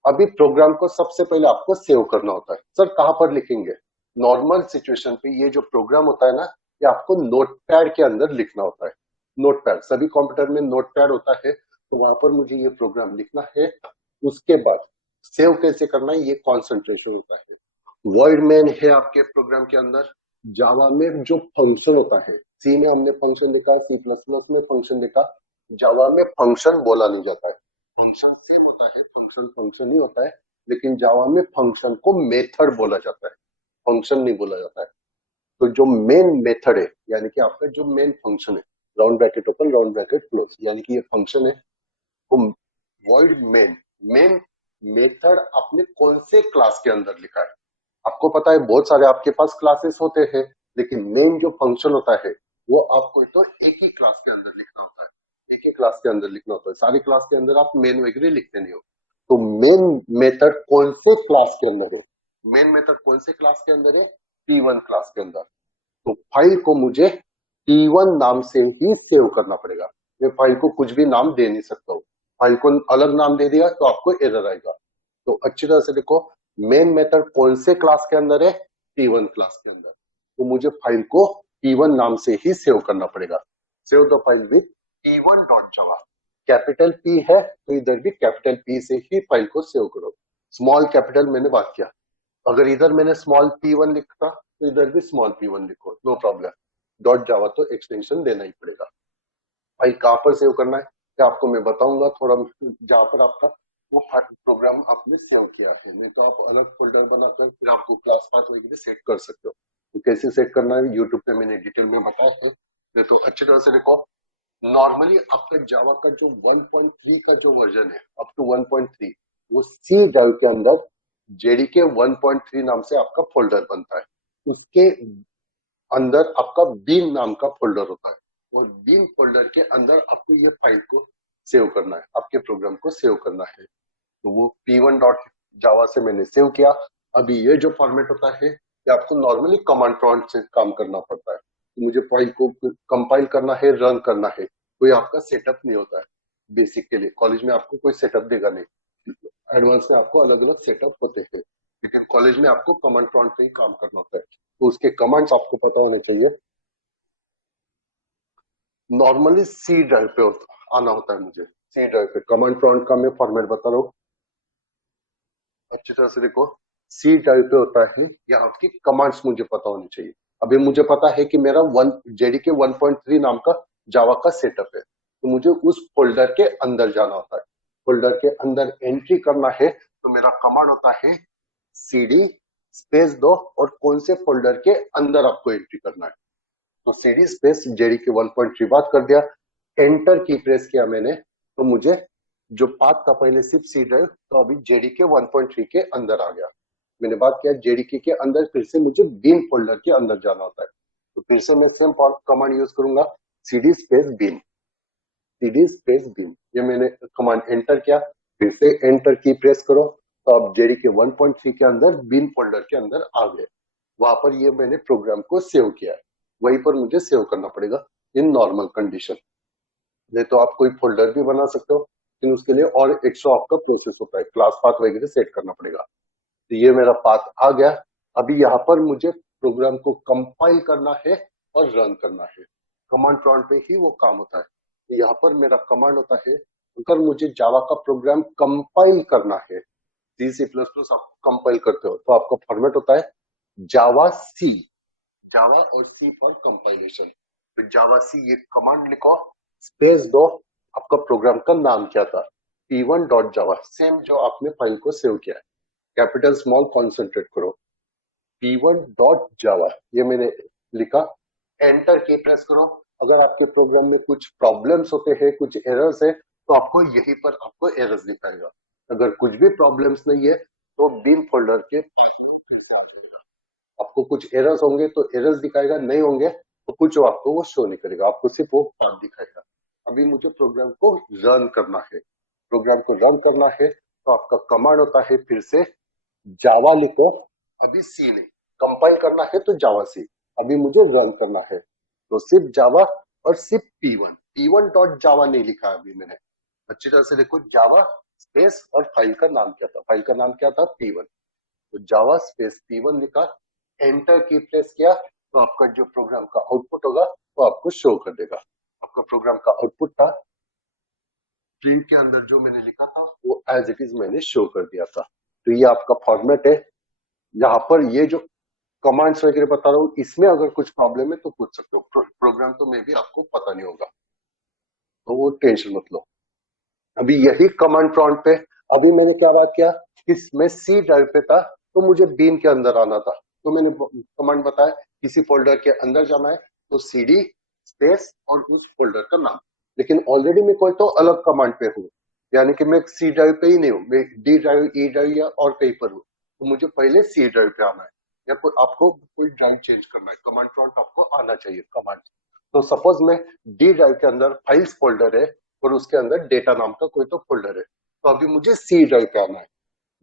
अभी प्रोग्राम को सबसे पहले आपको सेव करना होता है। सर कहां पर लिखेंगे? नॉर्मल सिचुएशन पे ये जो प्रोग्राम होता है ना, ये आपको नोटपैड के अंदर लिखना होता है। नोटपैड, सभी कंप्यूटर में नोटपैड होता है, तो वहां पर मुझे ये प्रोग्राम लिखना है। उसके बाद सेव कैसे करना है ये कॉन्सेंट्रेशन होता है। वर्ड मेन है आपके प्रोग्राम के अंदर। जावा में जो फंक्शन होता है, सी में हमने फंक्शन लिखा, सी प्लस प्लस में फंक्शन लिखा, जावा में फंक्शन बोला नहीं जाता है। फंक्शन सेम होता है, फंक्शन फंक्शन ही होता है, लेकिन जावा में फंक्शन को मेथड बोला जाता है, फंक्शन नहीं बोला जाता है। तो जो मेन मेथड है, यानी कि आपका जो मेन फंक्शन है, round bracket open round bracket close, यानी कि ये फंक्शन है, वो वर्ड मेन मेन मेथड आपने कौन से क्लास के अंदर लिखा है। आपको पता है बहुत सारे आपके पास क्लासेस होते हैं, लेकिन मेन जो फंक्शन होता है वो आपको तो एक ही क्लास के अंदर लिखना होता है, एक ही क्लास के अंदर लिखना होता है। सारी क्लास के अंदर आप मेन वगैरह लिखते नहीं हो। तो मेन मेथड कौन से क्लास के अंदर है, मेन मेथड कौन से क्लास के अंदर है, P1 क्लास के अंदर। तो फाइल को मुझे P1 नाम से ही सेव करना पड़ेगा। मैं फाइल को कुछ भी नाम दे नहीं सकता हूँ। फाइल को अलग नाम दे दिया तो आपको एरर आएगा। तो अच्छी तरह से देखो, मेन मेथड कौन से क्लास के अंदर है, P1 क्लास के अंदर। तो मुझे फाइल को P1 नाम से ही सेव करना पड़ेगा। Save the file with P1 dot Java. Capital P है तो इधर भी कैपिटल P से ही फाइल को सेव करो। स्मॉल कैपिटल मैंने बात किया, अगर इधर मैंने स्मॉल P1 लिखा तो इधर भी स्मॉल P1 लिखो, नो प्रॉब्लम। डॉट जावा तो एक्सटेंशन देना ही पड़ेगा। फाइल कहाँ पर सेव करना है क्या आपको मैं बताऊंगा थोड़ा, जहाँ पर आपका वो प्रोग्राम आपने सेव किया है, नहीं तो आप अलग फोल्डर बनाकर फिर आपको क्लास पाथ वगैरह सेट कर सकते हो। तो कैसे सेट करना है यूट्यूब पे मैंने डिटेल में बताया है, तो अच्छी तरह से देखो। नॉर्मली आपका जावा का जो 1.3 का जो वर्जन है अप टू 1.3, वो सी ड्राइव के अंदर जेडीके 1.3 नाम से आपका फोल्डर बनता है। उसके अंदर आपका बीन नाम का फोल्डर होता है, और बीन फोल्डर के अंदर आपको ये फाइल को सेव करना है, आपके प्रोग्राम को सेव करना है। तो वो P1 डॉट जावा से मैंने सेव किया। अभी ये जो फॉर्मेट होता है ये आपको नॉर्मली कमांड प्रॉम्प्ट से काम करना पड़ता है। तो मुझे फाइल को कंपाइल करना है, रन करना है, कोई आपका सेटअप नहीं होता है। बेसिक के लिए कॉलेज में आपको कोई सेटअप देगा नहीं, एडवांस में आपको अलग अलग सेटअप होते हैं, लेकिन कॉलेज में आपको कमांड प्रॉम्प्ट पे ही काम करना होता है। तो उसके कमांड्स आपको पता होने चाहिए। नॉर्मली सी ड्राइव पे आना होता है मुझे, सी ड्राइव पे कमांड प्रॉम्प्ट का मैं फॉर्मेट बता रहा हूँ, अच्छी तरह से देखो। सी ड्राइव पे होता है, यहाँ की कमांड्स मुझे पता होनी चाहिए। अभी मुझे पता है कि मेरा जेडीके 1.3 नाम का जावा का सेटअप है, तो मुझे उस फोल्डर के अंदर जाना होता है। फोल्डर के अंदर एंट्री करना है तो मेरा कमांड होता है सीडी स्पेस दो, और कौन से फोल्डर के अंदर आपको एंट्री करना है। तो सीडी स्पेस जेडीके 1.3 बात कर दिया, एंटर की प्रेस किया मैंने, तो मुझे जो पाथ था पहले सिर्फ सी ड्राइव, तो अभी जेडीके 1.3 के अंदर आ गया। मैंने बात किया जेडीके के अंदर, फिर से मुझे बीन फोल्डर के अंदर जाना होता है। तो फिर से मैं सेम कमांड यूज करूंगा, CD space bin, CD space bin. ये मैंने कमांड एंटर किया, फिर से एंटर की प्रेस करो, तो अब जेडीके 1.3 के अंदर बीन फोल्डर के अंदर आ गए। वहां पर ये मैंने प्रोग्राम को सेव किया है, वहीं पर मुझे सेव करना पड़ेगा इन नॉर्मल कंडीशन। नहीं तो आप कोई फोल्डर भी बना सकते हो, लेकिन उसके लिए और एक्स्ट्रा आपका प्रोसेस होता है, क्लास पाथ वगैरह सेट करना पड़ेगा। तो ये मेरा पाथ आ गया। अभी यहाँ पर मुझे प्रोग्राम को कंपाइल करना है और रन करना है, कमांड प्रॉम्प्ट पे ही वो काम होता है। तो यहाँ पर मेरा कमांड होता है, अगर मुझे जावा का प्रोग्राम कंपाइल करना है, सी सी प्लस प्लस आप कंपाइल करते हो तो आपका फॉर्मेट होता है जावा सी, जावा और सी फॉर कंपाइलेशन। तो जावा सी ये कमांड लिखो, स्पेस दो, आपका प्रोग्राम का नाम क्या था, P1 डॉट जावा, सेम जो आपने फाइल को सेव किया है, कैपिटल स्मॉल कॉन्सेंट्रेट करो, P1 डॉट जावा ये मैंने लिखा। एंटर की प्रेस करो। अगर आपके प्रोग्राम में कुछ प्रॉब्लम्स होते हैं, कुछ एरर्स है, तो आपको यहीं पर आपको एरर्स दिखाएगा। अगर कुछ भी प्रॉब्लम्स नहीं है तो बीन फोल्डर के फिर से आ जाएगा। आपको कुछ एरर्स होंगे तो एरर्स दिखाएगा, नहीं होंगे तो कुछ आपको वो शो नहीं करेगा, आपको सिर्फ वो पाथ दिखाएगा। अभी मुझे प्रोग्राम को रन करना है, प्रोग्राम को रन करना है तो आपका कमांड होता है फिर से जावा लिखो, अभी सी नहीं, कंपाइल करना है तो जावा सी, अभी मुझे रन करना है तो सिर्फ जावा और सिर्फ P1 डॉट जावा नहीं लिखा अभी मैंने, अच्छी तरह से देखो, जावा स्पेस और फाइल का नाम क्या था, फाइल का नाम क्या था P1, तो जावा स्पेस P1 लिखा, एंटर की प्रेस किया, तो आपका जो प्रोग्राम का आउटपुट होगा वो आपको शो कर देगा। आपका प्रोग्राम का आउटपुट था, प्रिंट के अंदर जो मैंने लिखा था वो एज इट इज मैंने शो कर दिया था। तो ये आपका फॉर्मेट है। यहाँ पर ये जो कमांड्स वगैरह बता रहा हूँ, इसमें अगर कुछ प्रॉब्लम है तो पूछ सकते हो, प्रोग्राम तो मे भी आपको पता नहीं होगा, तो वो टेंशन मत लो। अभी यही कमांड प्रॉम्प्ट पे, अभी मैंने क्या बात किया कि मैं सी ड्राइव पे था तो मुझे बीन के अंदर आना था, तो मैंने कमांड बताया किसी फोल्डर के अंदर जाना है तो सीडी स्पेस और उस फोल्डर का नाम, लेकिन ऑलरेडी मैं कोई तो अलग कमांड पे हूँ, यानी कि मैं सी ड्राइव पे ही नहीं हूँ, मैं डी ड्राइव, ई ड्राइव या और कहीं पर हूँ, तो मुझे पहले सी ड्राइव पे आना है, या कोई आपको कोई ड्राइव चेंज करना है, कमांड प्रॉम्प्ट आपको आना चाहिए कमांड। तो सपोज मैं डी ड्राइव के अंदर फाइल्स फोल्डर है और उसके अंदर डेटा नाम का कोई तो फोल्डर है, तो अभी मुझे सी ड्राइव पे आना है,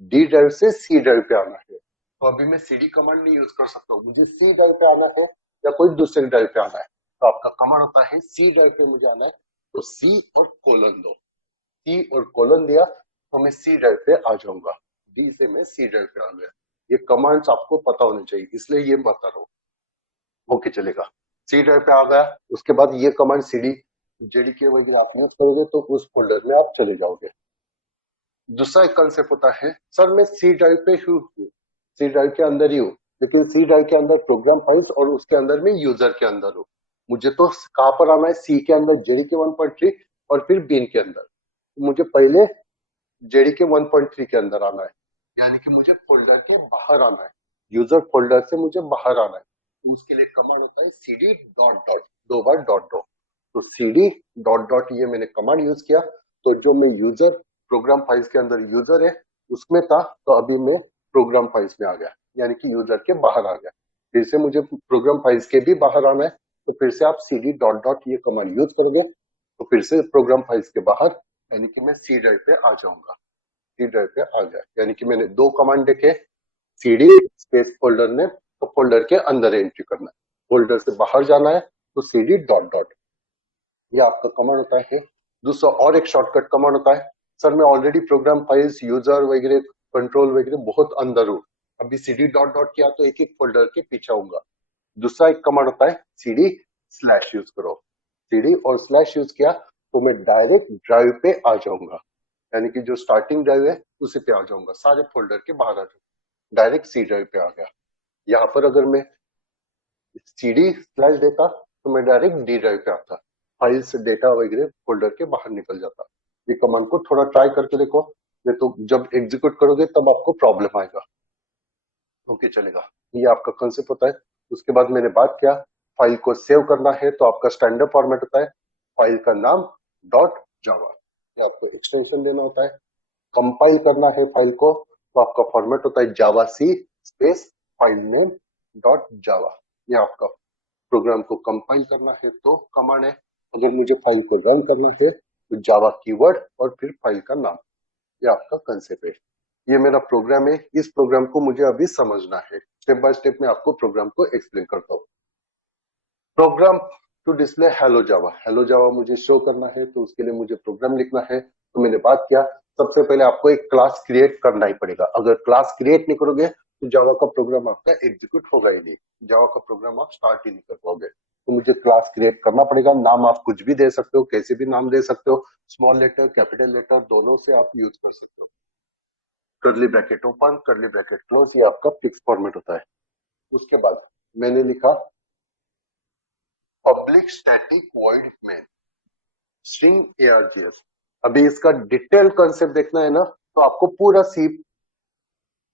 डी ड्राइव से सी ड्राइव पे आना है, तो अभी मैं सीडी कमांड नहीं यूज कर सकता हूँ, मुझे सी ड्राइव पे आना है या कोई दूसरे ड्राइव पे आना है, तो आपका कमांड होता है सी ड्राइव पे मुझे आना है, तो सी और कोलन दो, सी और कोलन दिया तो मैं सी ड्राइव पे आ जाऊंगा, डी से मैं सी ड्राइव पे आ गया। ये कमांड्स आपको पता होने चाहिए, इसलिए ये बता रहा हूँ। ओके चलेगा, सी ड्राइव पे आ गया, उसके बाद ये कमांड सीडी जेडीके वगैरह आप यूज करोगे तो उस फोल्डर में आप चले जाओगे। दूसरा एक कंसेप्ट होता है, सर मैं सी ड्राइव पे हूँ, सी ड्राइव के अंदर ही हूँ, लेकिन सी ड्राइव के अंदर प्रोग्राम फाइल्स और उसके अंदर में यूजर के अंदर हूँ। मुझे तो कहाँ पर आना है, सी के अंदर जेडीके 1.3 और फिर बीन के अंदर। मुझे पहले जेडीके 1.3 के अंदर आना है, यानी कि मुझे फोल्डर के बाहर आना है, यूजर फोल्डर से मुझे बाहर आना है। उसके लिए कमांड होता है सीडी डॉट डॉट, दो बार डॉट डॉट। तो सीडी डॉट डॉट ये मैंने कमांड यूज किया, तो जो मैं यूजर प्रोग्राम फाइल्स के अंदर यूजर है उसमें था, तो अभी मैं प्रोग्राम फाइल्स में आ गया, यानी कि यूजर के बाहर आ गया। फिर से मुझे प्रोग्राम फाइल्स के भी बाहर आना है, तो फिर से आप सीडी डॉट डॉट ये कमांड यूज करोगे, तो फिर से प्रोग्राम फाइल्स के बाहर, यानी कि मैं सी ड्राइव पे आ जाऊंगा, सी ड्राइव पे आ गया। यानी कि मैंने दो कमांड देखे, सीडी स्पेस फोल्डर ने, तो फोल्डर के अंदर एंट्री करना है, फोल्डर से बाहर जाना है तो सीडी डॉट डॉट, ये आपका कमांड होता है। दूसरा और एक शॉर्टकट कमांड होता है, सर मैं ऑलरेडी प्रोग्राम फाइल्स यूजर वगैरह कंट्रोल वगैरह बहुत अंदर हूँ, अभी सीडी डॉट डॉट किया तो एक एक फोल्डर के पीछे आऊंगा। दूसरा एक कमांड होता है सीडी स्लैश यूज करो, सीडी और स्लैश यूज किया तो मैं डायरेक्ट ड्राइव पे आ जाऊंगा, यानी कि जो स्टार्टिंग ड्राइव है उसी पे आ जाऊंगा, सारे फोल्डर के बाहर आ जाऊंगा, डायरेक्ट सी ड्राइव पे आ गया। यहाँ पर अगर मैं सीडी स्लैश देता तो मैं डायरेक्ट डी ड्राइव पे आता, फाइल से डेटा वगैरह फोल्डर के बाहर निकल जाता। ये कमांड को थोड़ा ट्राई करके देखो, नहीं तो जब एग्जीक्यूट करोगे तब आपको प्रॉब्लम आएगा। ओके चलेगा, ये आपका कंसेप्ट होता है। उसके बाद मैंने बात किया, फाइल को सेव करना है तो आपका स्टैंडर्ड फॉर्मेट होता है, फाइल का नाम डॉट जावा, ये आपको एक्सटेंशन देना होता है। कंपाइल करना है फाइल को तो आपका फॉर्मेट होता है javac space file name dot Java, ये आपका प्रोग्राम को कंपाइल करना है तो कमांड है। अगर मुझे फाइल को रन करना है तो जावा कीवर्ड और फिर फाइल का नाम, ये आपका कंसेप्ट है। ये मेरा प्रोग्राम है, इस प्रोग्राम को मुझे अभी समझना है, स्टेप बाय स्टेप मैं आपको प्रोग्राम को एक्सप्लेन करता हूँ। Program to display hello Java, hello Java मुझे शो करना है तो उसके लिए मुझे प्रोग्राम लिखना है। तो मैंने बात किया, सबसे पहले आपको एक क्लास क्रिएट करना ही पड़ेगा, अगर क्लास क्रिएट नहीं करोगे तो जावा का प्रोग्राम आपका एग्जीक्यूट होगा ही नहीं, जावा का प्रोग्राम आप स्टार्ट ही नहीं कर पाओगे। तो मुझे क्लास क्रिएट करना पड़ेगा, नाम आप कुछ भी दे सकते हो, कैसे भी नाम दे सकते हो, स्मॉल लेटर कैपिटल लेटर दोनों से आप यूज कर सकते हो। Curly bracket open curly bracket close, ये आपका फिक्स फॉर्मेट होता है। उसके बाद मैंने लिखा public static void main string args। अभी इसका डिटेल कंसेप्ट देखना है ना, तो आपको पूरा सी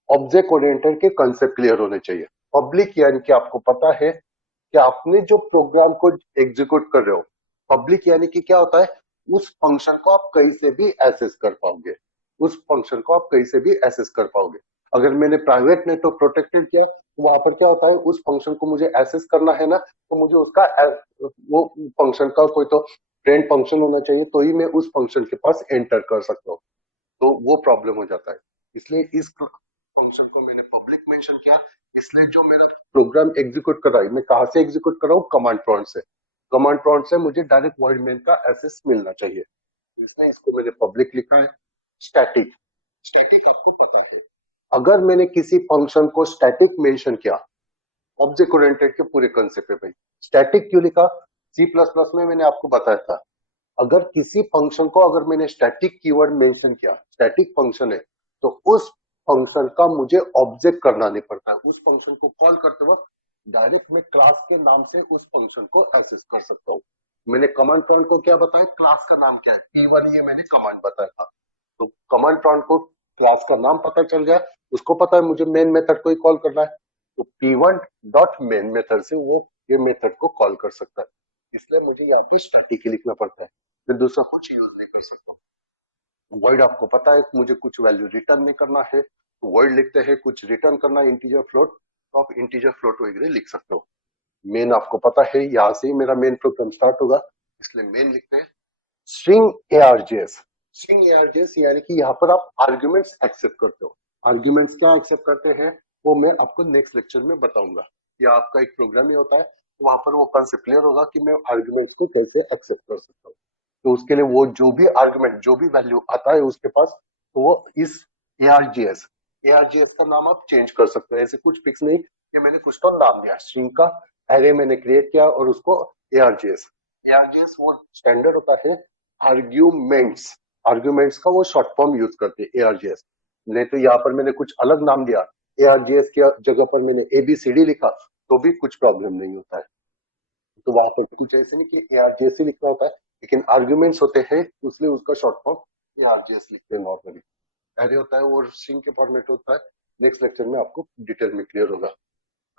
ऑब्जेक्ट ओरिएंटेड के कंसेप्ट क्लियर होने चाहिए। पब्लिक यानी कि आपको पता है कि आपने जो प्रोग्राम को एग्जीक्यूट कर रहे हो, पब्लिक यानी कि क्या होता है, उस फंक्शन को आप कहीं से भी एक्सेस कर पाओगे, उस फंक्शन को आप कहीं से भी एक्सेस कर पाओगे। अगर मैंने प्राइवेट नेटवर्क प्रोटेक्टेड किया तो वहां पर क्या होता है, उस फंक्शन को मुझे एक्सेस करना है ना, तो मुझे उसका वो फंक्शन का कोई तो फ्रेंड फंक्शन होना चाहिए, तो ही मैं उस फंक्शन के पास एंटर कर सकता हूँ, तो वो प्रॉब्लम हो जाता है। इसलिए इस फंक्शन को मैंने पब्लिक मेंशन किया, इसलिए जो मेरा प्रोग्राम एग्जीक्यूट कर रहा है, मैं कहां से एग्जीक्यूट कर रहा हूँ, कमांड प्रॉम्प्ट से, कमांड प्रॉम्प्ट से मुझे डायरेक्ट वॉइड मेन का एक्सेस मिलना चाहिए, इसलिए इसको मैंने पब्लिक लिखा है। स्टैटिक, स्टैटिक आपको पता है, अगर मैंने किसी फंक्शन को स्टैटिक मेंशन किया, ऑब्जेक्ट ओरिएंटेड के पूरे कंसेप्ट है भाई। स्टैटिक क्यों लिखा, सी प्लस प्लस में मैंने आपको बताया था, अगर किसी फंक्शन को अगर मैंने स्टैटिक कीवर्ड मेंशन किया, स्टैटिक फंक्शन है, तो उस फंक्शन का मुझे ऑब्जेक्ट करना नहीं पड़ता है, उस फंक्शन को कॉल करते वक्त डायरेक्ट मैं क्लास के नाम से उस फंक्शन को एक्सेस कर सकता हूँ। मैंने कमांड प्रॉम्प्ट को क्या बताया, क्लास का नाम क्या है, P1, ये मैंने कमांड बताया था। तो कमांड प्रॉम्प्ट को क्लास का नाम पता चल गया, उसको पता है मुझे मेन मेथड को ही कॉल करना है, तो P1 डॉट मेन मेथड से वो ये मेथड को कॉल कर सकता है, इसलिए मुझे यहाँ पे स्टैटिक लिखना पड़ता है, मैं दूसरा कुछ यूज नहीं कर सकता हूँ। वर्ड आपको पता है मुझे कुछ वैल्यू रिटर्न नहीं करना है, तो वर्ड लिखते हैं, कुछ रिटर्न करना है इंटीजर फ्लोट, तो आप इंटीजर फ्लोट वगैरह लिख सकते हो। मेन आपको पता है, यहाँ से ही मेरा मेन प्रोग्राम स्टार्ट होगा, इसलिए मेन लिखते हैं। स्ट्रिंग args, स्ट्रिंग args यानी कि यहाँ पर आप आर्ग्यूमेंट्स एक्सेप्ट करते हो। आर्ग्यूमेंट्स क्या एक्सेप्ट करते हैं वो मैं आपको नेक्स्ट लेक्चर में बताऊंगा, या आपका एक प्रोग्राम ही होता है, वहां पर वो कंसेप्ट क्लियर होगा कि मैं आर्ग्यूमेंट्स को कैसे एक्सेप्ट कर सकता हूँ। तो उसके लिए वो जो भी आर्ग्यूमेंट जो भी वैल्यू आता है उसके पास, तो वो इस args, args का नाम आप चेंज कर सकते हो, ऐसे कुछ फिक्स नहीं कि मैंने कुछ तो नाम दिया, स्ट्रिंग का एरे मैंने क्रिएट किया और उसको args, args वो स्टैंडर्ड होता है आर्ग्यूमेंट्स, आर्ग्यूमेंट्स का वो शॉर्ट फॉर्म यूज करते हैं ARGS। नहीं तो यहाँ पर मैंने कुछ अलग नाम दिया, ARGS की जगह पर मैंने ABCD लिखा तो भी कुछ प्रॉब्लम नहीं होता है। तो वहां पर कुछ ऐसे नहीं कि ARGS ही लिखना होता है, लेकिन आर्ग्यूमेंट्स होते हैं इसलिए उसका शॉर्ट फॉर्म ARGS लिखते हैं नॉर्मली। एरे होता है और स्ट्रिंग के फॉर्मेट होता है। नेक्स्ट लेक्चर में आपको डिटेल में क्लियर होगा।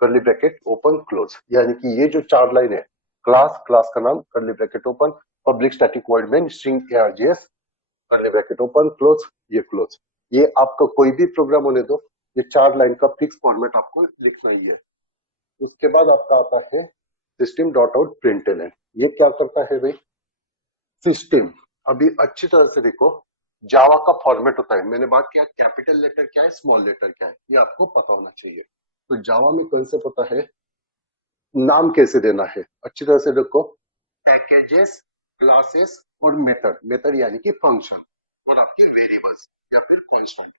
कर्ली ब्रैकेट ओपन क्लोज, यानी कि ये जो 4 लाइन है, क्लास, क्लास का नाम, curly bracket open, public static void main, string ARGS, curly bracket open close, ये क्लोज। ये आपका कोई भी प्रोग्राम होने दो, ये 4 लाइन का फिक्स फॉर्मेट आपको लिखना ही है। उसके बाद आपका आता है सिस्टम डॉट आउट प्रिंटलन। ये क्या करता है भाई? सिस्टम, अभी अच्छी तरह से देखो, जावा का फॉर्मेट होता है, मैंने बात किया कैपिटल लेटर क्या है, स्मॉल लेटर क्या है, ये आपको पता होना चाहिए। तो जावा में कंसेप्ट होता है नाम कैसे देना है, अच्छी तरह से देखो, पैकेजेस, क्लासेस और मेथड। मेथड यानी कि फंक्शन, और आपके वेरिएबल्स या फिर कांस्टेंट,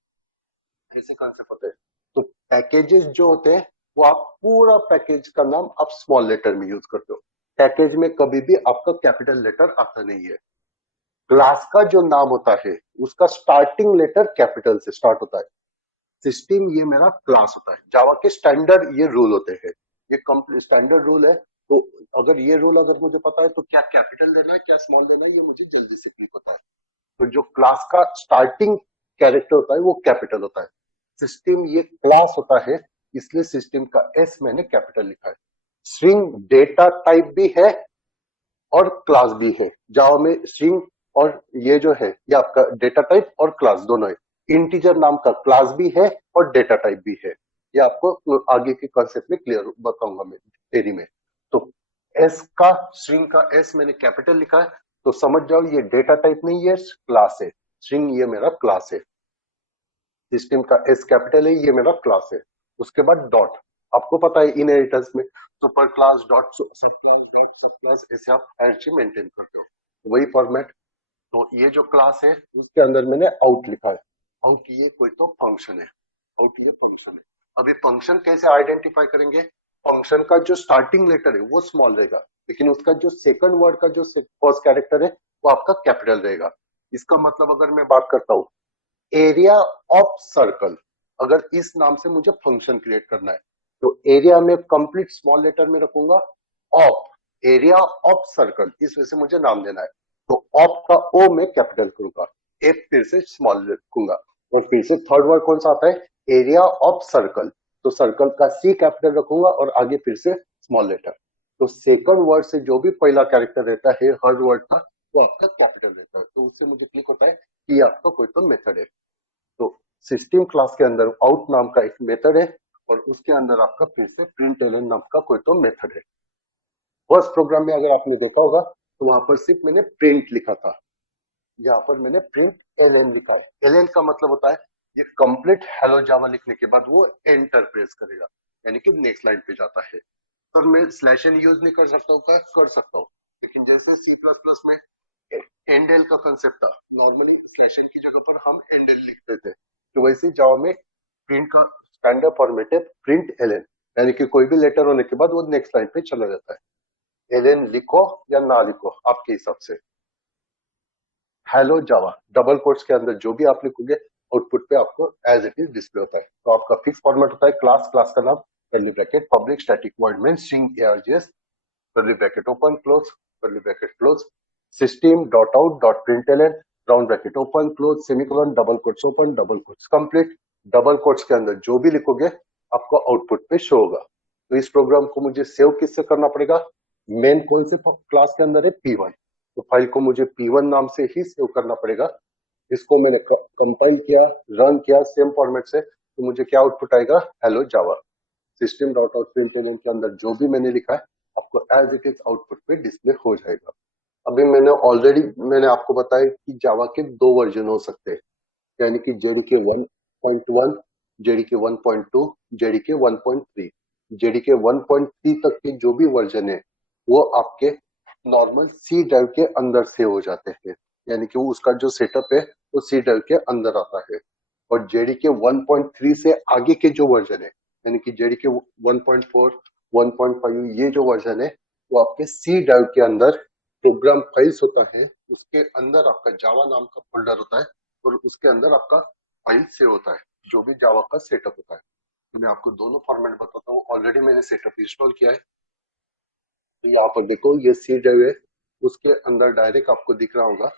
ऐसे कंसेप्ट होते हैं। तो पैकेजेस जो होते हैं वो आप पूरा पैकेज का नाम आप स्मॉल लेटर में यूज करते हो। पैकेज में कभी भी आपका कैपिटल लेटर आता नहीं है। क्लास का जो नाम होता है उसका स्टार्टिंग लेटर कैपिटल से स्टार्ट होता है। सिस्टम ये मेरा क्लास होता है। जावा के स्टैंडर्ड ये रूल होते हैं, ये स्टैंडर्ड रूल है। तो अगर ये रूल अगर मुझे पता है तो क्या कैपिटल देना है क्या स्मॉल देना है ये मुझे जल्दी से क्लिक होता है। तो जो क्लास का स्टार्टिंग कैरेक्टर होता है वो कैपिटल होता है। सिस्टम ये क्लास होता है इसलिए सिस्टम का एस मैंने कैपिटल लिखा है। स्ट्रिंग डेटा टाइप भी है और क्लास भी है। जावा में स्ट्रिंग और ये जो है ये आपका डेटा टाइप और क्लास दोनों है। इंटीजर नाम का क्लास भी है और डेटा टाइप भी है। ये आपको आगे के कॉन्सेप्ट में क्लियर बताऊंगा मैं थ्योरी में। तो एस का, स्ट्रिंग का एस मैंने कैपिटल लिखा है तो समझ जाओ ये डेटा टाइप नहीं है, क्लास है। स्ट्रिंग ये मेरा क्लास है, सिस्टम का एस कैपिटल है, ये मेरा क्लास है। उसके बाद डॉट, आपको पता है इनहेरिटेंस में सुपर क्लास डॉट सब क्लास डॉट सब क्लास, ऐसे आप हierarchy मेंटेन करते हो, वही फॉर्मेट। तो ये जो क्लास है उसके अंदर मैंने आउट लिखा है। आउट ये कोई तो फंक्शन है, आउट ये फंक्शन है। अब ये फंक्शन कैसे आइडेंटिफाई करेंगे? फंक्शन का जो स्टार्टिंग लेटर है वो स्मॉल रहेगा, लेकिन उसका जो सेकंड वर्ड का जो फर्स्ट कैरेक्टर है वो आपका कैपिटल रहेगा। इसका मतलब अगर मैं बात करता हूँ एरिया ऑफ सर्कल, अगर इस नाम से मुझे फंक्शन क्रिएट करना है तो एरिया में कंप्लीट स्मॉल लेटर में रखूंगा, ऑफ, एरिया ऑफ सर्कल, इस वजह से मुझे नाम देना है। तो ऑफ का ओ में कैपिटल करूंगा, एफ फिर से स्मॉल रखूंगा, और फिर से थर्ड वर्ड कौन सा आता है? Area of circle. तो सर्कल का सी कैपिटल रखूंगा और आगे फिर से स्मॉल लेटर। तो सेकंड वर्ड से जो भी पहला कैरेक्टर रहता है हर वर्ड का वो आपका कैपिटल रहता है। तो उससे मुझे क्लिक होता है कि आपका कोई तो मेथड है। तो सिस्टम क्लास के अंदर आउट नाम का एक मेथड है और उसके अंदर आपका फिर से प्रिंटलन नाम का कोई तो मेथड है। फर्स्ट प्रोग्राम में अगर आपने देखा होगा तो वहां पर सिर्फ मैंने प्रिंट लिखा था, यहाँ पर मैंने प्रिंट एलएन लिखा है। एलएन का मतलब होता है ये कंप्लीट हेलो जावा लिखने के बाद वो एंटर प्रेस करेगा, यानी कि नेक्स्ट लाइन पे जाता है। तो मैं स्लैश एन यूज नहीं कर सकता हूँ क्या? कर सकता हूँ, लेकिन जैसे सी प्लस प्लस में एंडेल का कंसेप्ट था, नॉर्मली स्लैश एन की जगह पर हम एंडेल लिखते थे, तो वैसे जावा में प्रिंट का स्टैंडर्ड फॉर्मेट है प्रिंट एलएन, यानी कि कोई भी लेटर होने के बाद वो नेक्स्ट लाइन पे चला जाता है। एलएन लिखो या ना लिखो आपके हिसाब से। हेलो जावा डबल कोट्स के अंदर जो भी आप लिखोगे आउटपुट पे आपको एज इट इज डिस्प्ले होता है। तो आपका फिक्स फॉर्मेट होता है क्लास, क्लास का नाम, curly bracket, public static void main, string ARGS, curly bracket open close, curly bracket close, system dot out dot println, round bracket open close, semicolon, double quotes open, double quotes complete. Double quotes के अंदर जो भी लिखोगे आपको output पे show होगा। तो इस प्रोग्राम को मुझे सेव किससे करना पड़ेगा? मेन कौन से क्लास के अंदर है? P1। तो फाइल को मुझे P1 नाम से ही सेव करना पड़ेगा। इसको मैंने कंपाइल किया, रन किया सेम फॉर्मेट से, तो मुझे क्या आउटपुट आएगा? हेलो जावा। सिस्टम डॉट आउट प्रिंटलन के अंदर जो भी मैंने लिखा है आपको एज इट इज आउटपुट पे डिस्प्ले हो जाएगा। अभी मैंने आपको बताया कि जावा के 2 वर्जन हो सकते हैं, यानी कि JDK 1.1, JDK 1.2, JDK 1.3। JDK 1.3 तक के जो भी वर्जन है वो आपके नॉर्मल सी ड्राइव के अंदर से हो जाते हैं, यानी कि उसका जो सेटअप है वो सी ड्राइव के अंदर आता है। और JDK 1.3 से आगे के जो वर्जन है, यानी कि JDK 1.4, 1.5, ये जो वर्जन है वो आपके सी ड्राइव के अंदर प्रोग्राम फाइल्स होता है उसके अंदर आपका जावा नाम का फोल्डर होता है और उसके अंदर आपका फाइल सेव होता है, जो भी जावा का सेटअप होता है। तो मैं आपको दोनों फॉर्मेट बताता हूँ। ऑलरेडी मैंने सेटअप इंस्टॉल किया है, तो यहाँ पर देखो ये सी ड्राइव है, उसके अंदर डायरेक्ट आपको दिख रहा होगा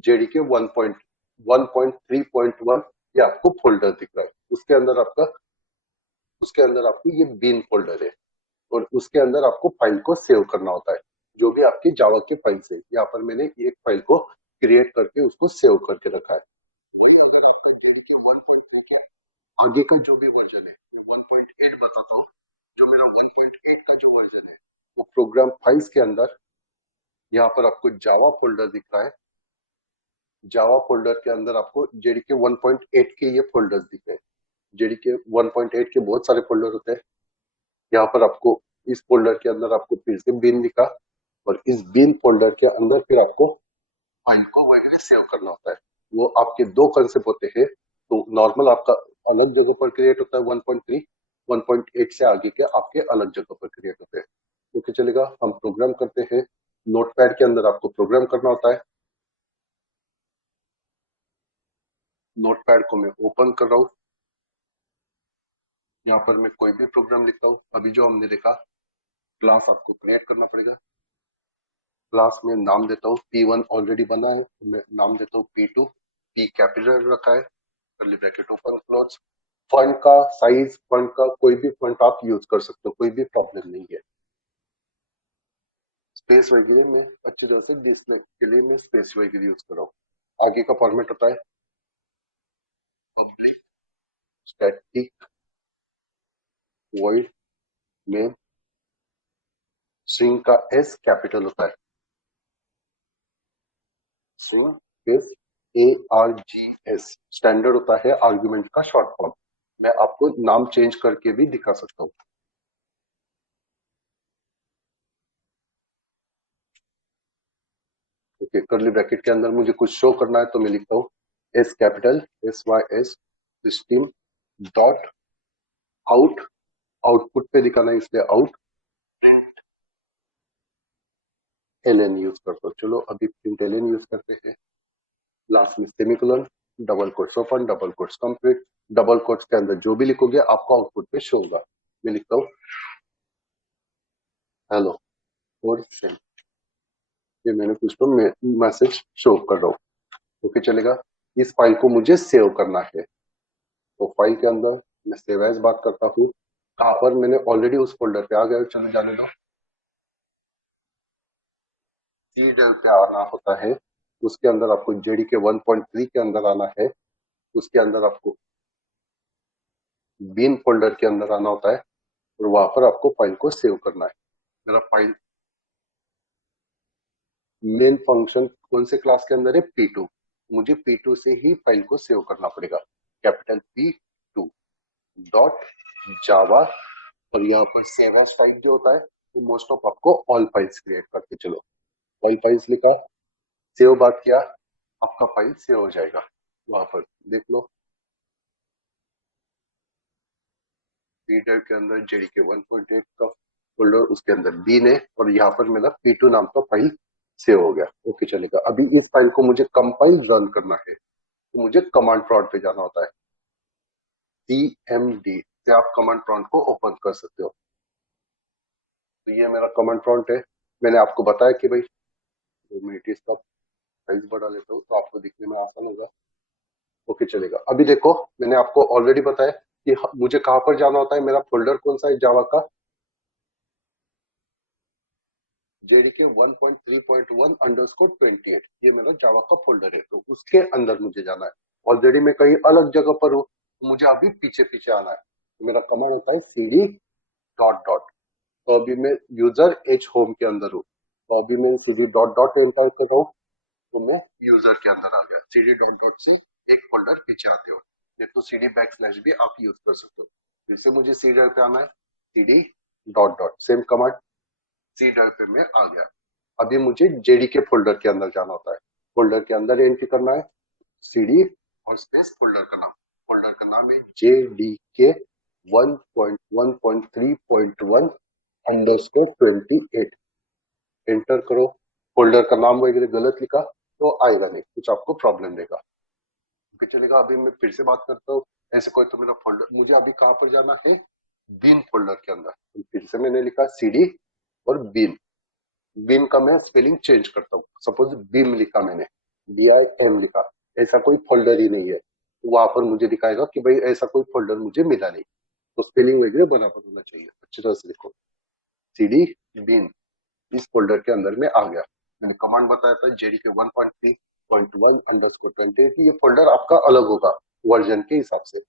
जेडीके 1.1.3.1 ये आपको फोल्डर दिख रहा है। उसके अंदर आपको ये बीन फोल्डर है और उसके अंदर आपको फाइल को सेव करना होता है, जो भी आपकी जावा के फाइल से। यहाँ पर मैंने एक फाइल को क्रिएट करके उसको सेव करके रखा है। अगर आपका जेडीके 1.4 आगे का जो भी वर्जन है, 1.8 बताता हूँ। जो मेरा 1.8 का जो वर्जन है वो प्रोग्राम फाइल्स के अंदर यहाँ पर आपको जावा फोल्डर दिख रहा है। जावा फोल्डर के अंदर आपको जेडीके 1.8 के ये फोल्डर्स दिख रहे हैं। जेडीके 1.8 के बहुत सारे फोल्डर होते हैं। यहाँ पर आपको इस फोल्डर के अंदर आपको फिर से बिन दिखा और इस बिन फोल्डर के अंदर फिर आपको फाइल को वगैरह सेव करना होता है। वो आपके दो कंसेप्ट होते हैं। तो नॉर्मल आपका अलग जगह पर क्रिएट होता है 1.3, 1.8 से आगे के आपके अलग जगह पर क्रिएट होते हैं। ओके चलेगा, हम प्रोग्राम करते हैं। नोटपैड के अंदर आपको प्रोग्राम करना होता है। नोटपैड को मैं ओपन कर रहा हूँ। यहाँ पर मैं कोई भी प्रोग्राम लिखता हूँ। अभी जो हमने देखा, क्लास आपको क्रिएट करना पड़ेगा। क्लास में नाम देता हूँ P1 ऑलरेडी बना है, मैं नाम देता हूँ P2। P कैपिटल रखा है, curly bracket open close. Font का साइज, फॉन्ट का कोई भी फॉन्ट आप यूज कर सकते हो, कोई भी प्रॉब्लम नहीं है। स्पेस वगैरह में अच्छी तरह से डिस्प्ले के लिए मैं स्पेस वगैरह यूज कर रहा हूँ। आगे का फॉर्मेट होता है पब्लिक स्टैटिक वॉइड में स्ट्रिंग का एस कैपिटल होता है। स्ट्रिंग इज ARGS स्टैंडर्ड होता है आर्गुमेंट का शॉर्ट फॉर्म। मैं आपको नाम चेंज करके भी दिखा सकता हूँ। ओके, कर्ली ब्रैकेट के अंदर मुझे कुछ शो करना है तो मैं लिखता हूँ S capital SYS system dot out. Output पे दिखाना है इसलिए आउट प्रिंट एलएन यूज करता हूँ। चलो अभी प्रिंट एलएन यूज करते हैं। लास्ट में semicolon, double quotes open, double quotes complete. Double quotes के अंदर जो भी लिखोगे आपको आउटपुट पे शो होगा। मैं लिखता हूँ हेलो और सेंड। ये मैंने कुछ तो मैसेज शो कर रहा हूँ। ओके चलेगा। इस फाइल को मुझे सेव करना है, तो फाइल के अंदर मैं सेव एज बात करता हूँ। कहाँ पर मैंने ऑलरेडी उस फोल्डर पे आ गया, चले जाने दो। सी ड्राइव पे आना होता है, उसके अंदर आपको जेडीके 1.3 के अंदर आना है। उसके अंदर आपको बीन फोल्डर के अंदर आना होता है और वहां पर आपको फाइल को सेव करना है। मेरा फाइल मेन फंक्शन कौन से क्लास के अंदर है, P2। मुझे P2 से ही फाइल को सेव करना पड़ेगा। कैपिटल P2 डॉट जावा। और यहाँ पर सेव एज टाइप जो होता है वो मोस्ट ऑफ आपको ऑल फाइल्स क्रिएट करके चलो। ऑल फाइल्स लिखा, सेव बात किया, आपका फाइल सेव हो जाएगा। वहां पर देख लो रीडर के अंदर जेडीके 1.8 का फोल्डर, उसके अंदर बीन है और यहाँ पर मेरा P2 नाम का फाइल सेव हो गया। ओके चलेगा। अभी इस फाइल को मुझे कंपाइल रन करना है, तो मुझे कमांड प्रॉम्प्ट पे जाना होता है। CMD से आप कमांड प्रॉम्प्ट को ओपन कर सकते हो। तो ये मेरा कमांड प्रॉम्प्ट है। मैंने आपको बताया कि भाई 2 मिनट इसका साइज बढ़ा लेता हूँ तो आपको दिखने में आसान होगा। ओके चलेगा। अभी देखो मैंने आपको ऑलरेडी बताया कि मुझे कहाँ पर जाना होता है। मेरा फोल्डर कौन सा है जावा का, जेडीके 1.3.1 अंडरस्कोर 28। ये मेरा जावा का फोल्डर है, तो उसके अंदर मुझे जाना है। ऑलरेडी मैं कहीं अलग जगह पर हूँ, तो मुझे अभी पीछे पीछे आना है। तो मेरा कमांड होता है CD डॉट डॉट। तो अभी मैं यूजर एच होम के अंदर हूँ, तो अभी मैं CD डॉट डॉट एंटर कर रहा हूँ, तो मैं यूजर के अंदर आ गया। CD डॉट डॉट से एक फोल्डर पीछे आते हो, ये तो CD बैकस्लैश भी आप यूज कर सकते हो। फिर से मुझे C ड्राइव पे आना है, CD dot dot same command, C drive पे मैं आ गया। अभी मुझे जेडीके फोल्डर के अंदर जाना होता है। फोल्डर के अंदर एंट्री करना है CD और स्पेस फोल्डर का नाम। फोल्डर का नाम है JDK 1.1.3.1 अंडरस्कोर 28। एंटर करो। फोल्डर का नाम वगैरह गलत लिखा तो आएगा नहीं, कुछ आपको प्रॉब्लम देगा। ओके चलेगा। अभी मैं फिर से बात करता हूँ। ऐसे कोई तो मेरा फोल्डर, मुझे अभी कहाँ पर जाना है, बिन फोल्डर के अंदर। तो फिर से मैंने लिखा सीडी और बिन। बिन का मैं स्पेलिंग चेंज करता हूँ, सपोज बिम लिखा मैंने, BIM लिखा, ऐसा कोई फोल्डर ही नहीं है, तो वहां पर मुझे दिखाएगा कि भाई ऐसा कोई फोल्डर मुझे मिला नहीं। तो स्पेलिंग वगैरह बराबर होना चाहिए, अच्छी तरह से देखो, सीडी बिन, इस फोल्डर के अंदर में आ गया। मैंने कमांड बताया था JDK 1.3.1_28, ये फोल्डर आपका अलग होगा वर्जन के हिसाब से।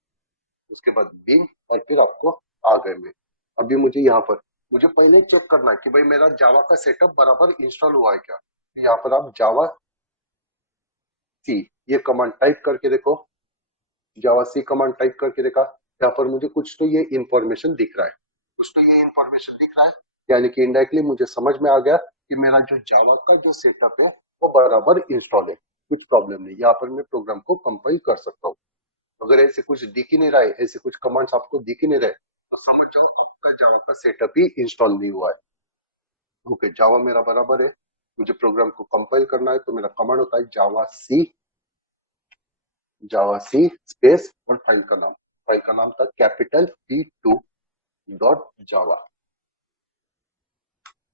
उसके बाद बिन, और फिर आपको आ गए में। अभी मुझे यहाँ पर, मुझे पहले चेक करना है कि भाई मेरा जावा का सेटअप बराबर इंस्टॉल हुआ है क्या। यहाँ पर आप जावा सी ये कमांड टाइप करके देखो, जावा सी कमांड टाइप करके देखा, यहाँ पर मुझे कुछ तो ये इंफॉर्मेशन दिख रहा है, कुछ तो ये इंफॉर्मेशन दिख रहा है, यानी कि इनडायरेक्टली मुझे समझ में आ गया कि मेरा जो जावा का जो सेटअप है वो बराबर इंस्टॉल है, कुछ प्रॉब्लम नहीं। यहाँ पर मैं प्रोग्राम को कंपाइल कर सकता हूँ। अगर ऐसे कुछ दिख ही नहीं रहा है, ऐसे कुछ कमांड्स आपको दिख ही नहीं रहे, तो समझ जाओ आपका जावा का सेटअप ही इंस्टॉल नहीं हुआ है। ओके, जावा मेरा बराबर है, मुझे प्रोग्राम को कंपाइल करना है, तो मेरा कमांड होता है जावा सी स्पेस और फाइल का नाम था कैपिटल P2 डॉट जावा।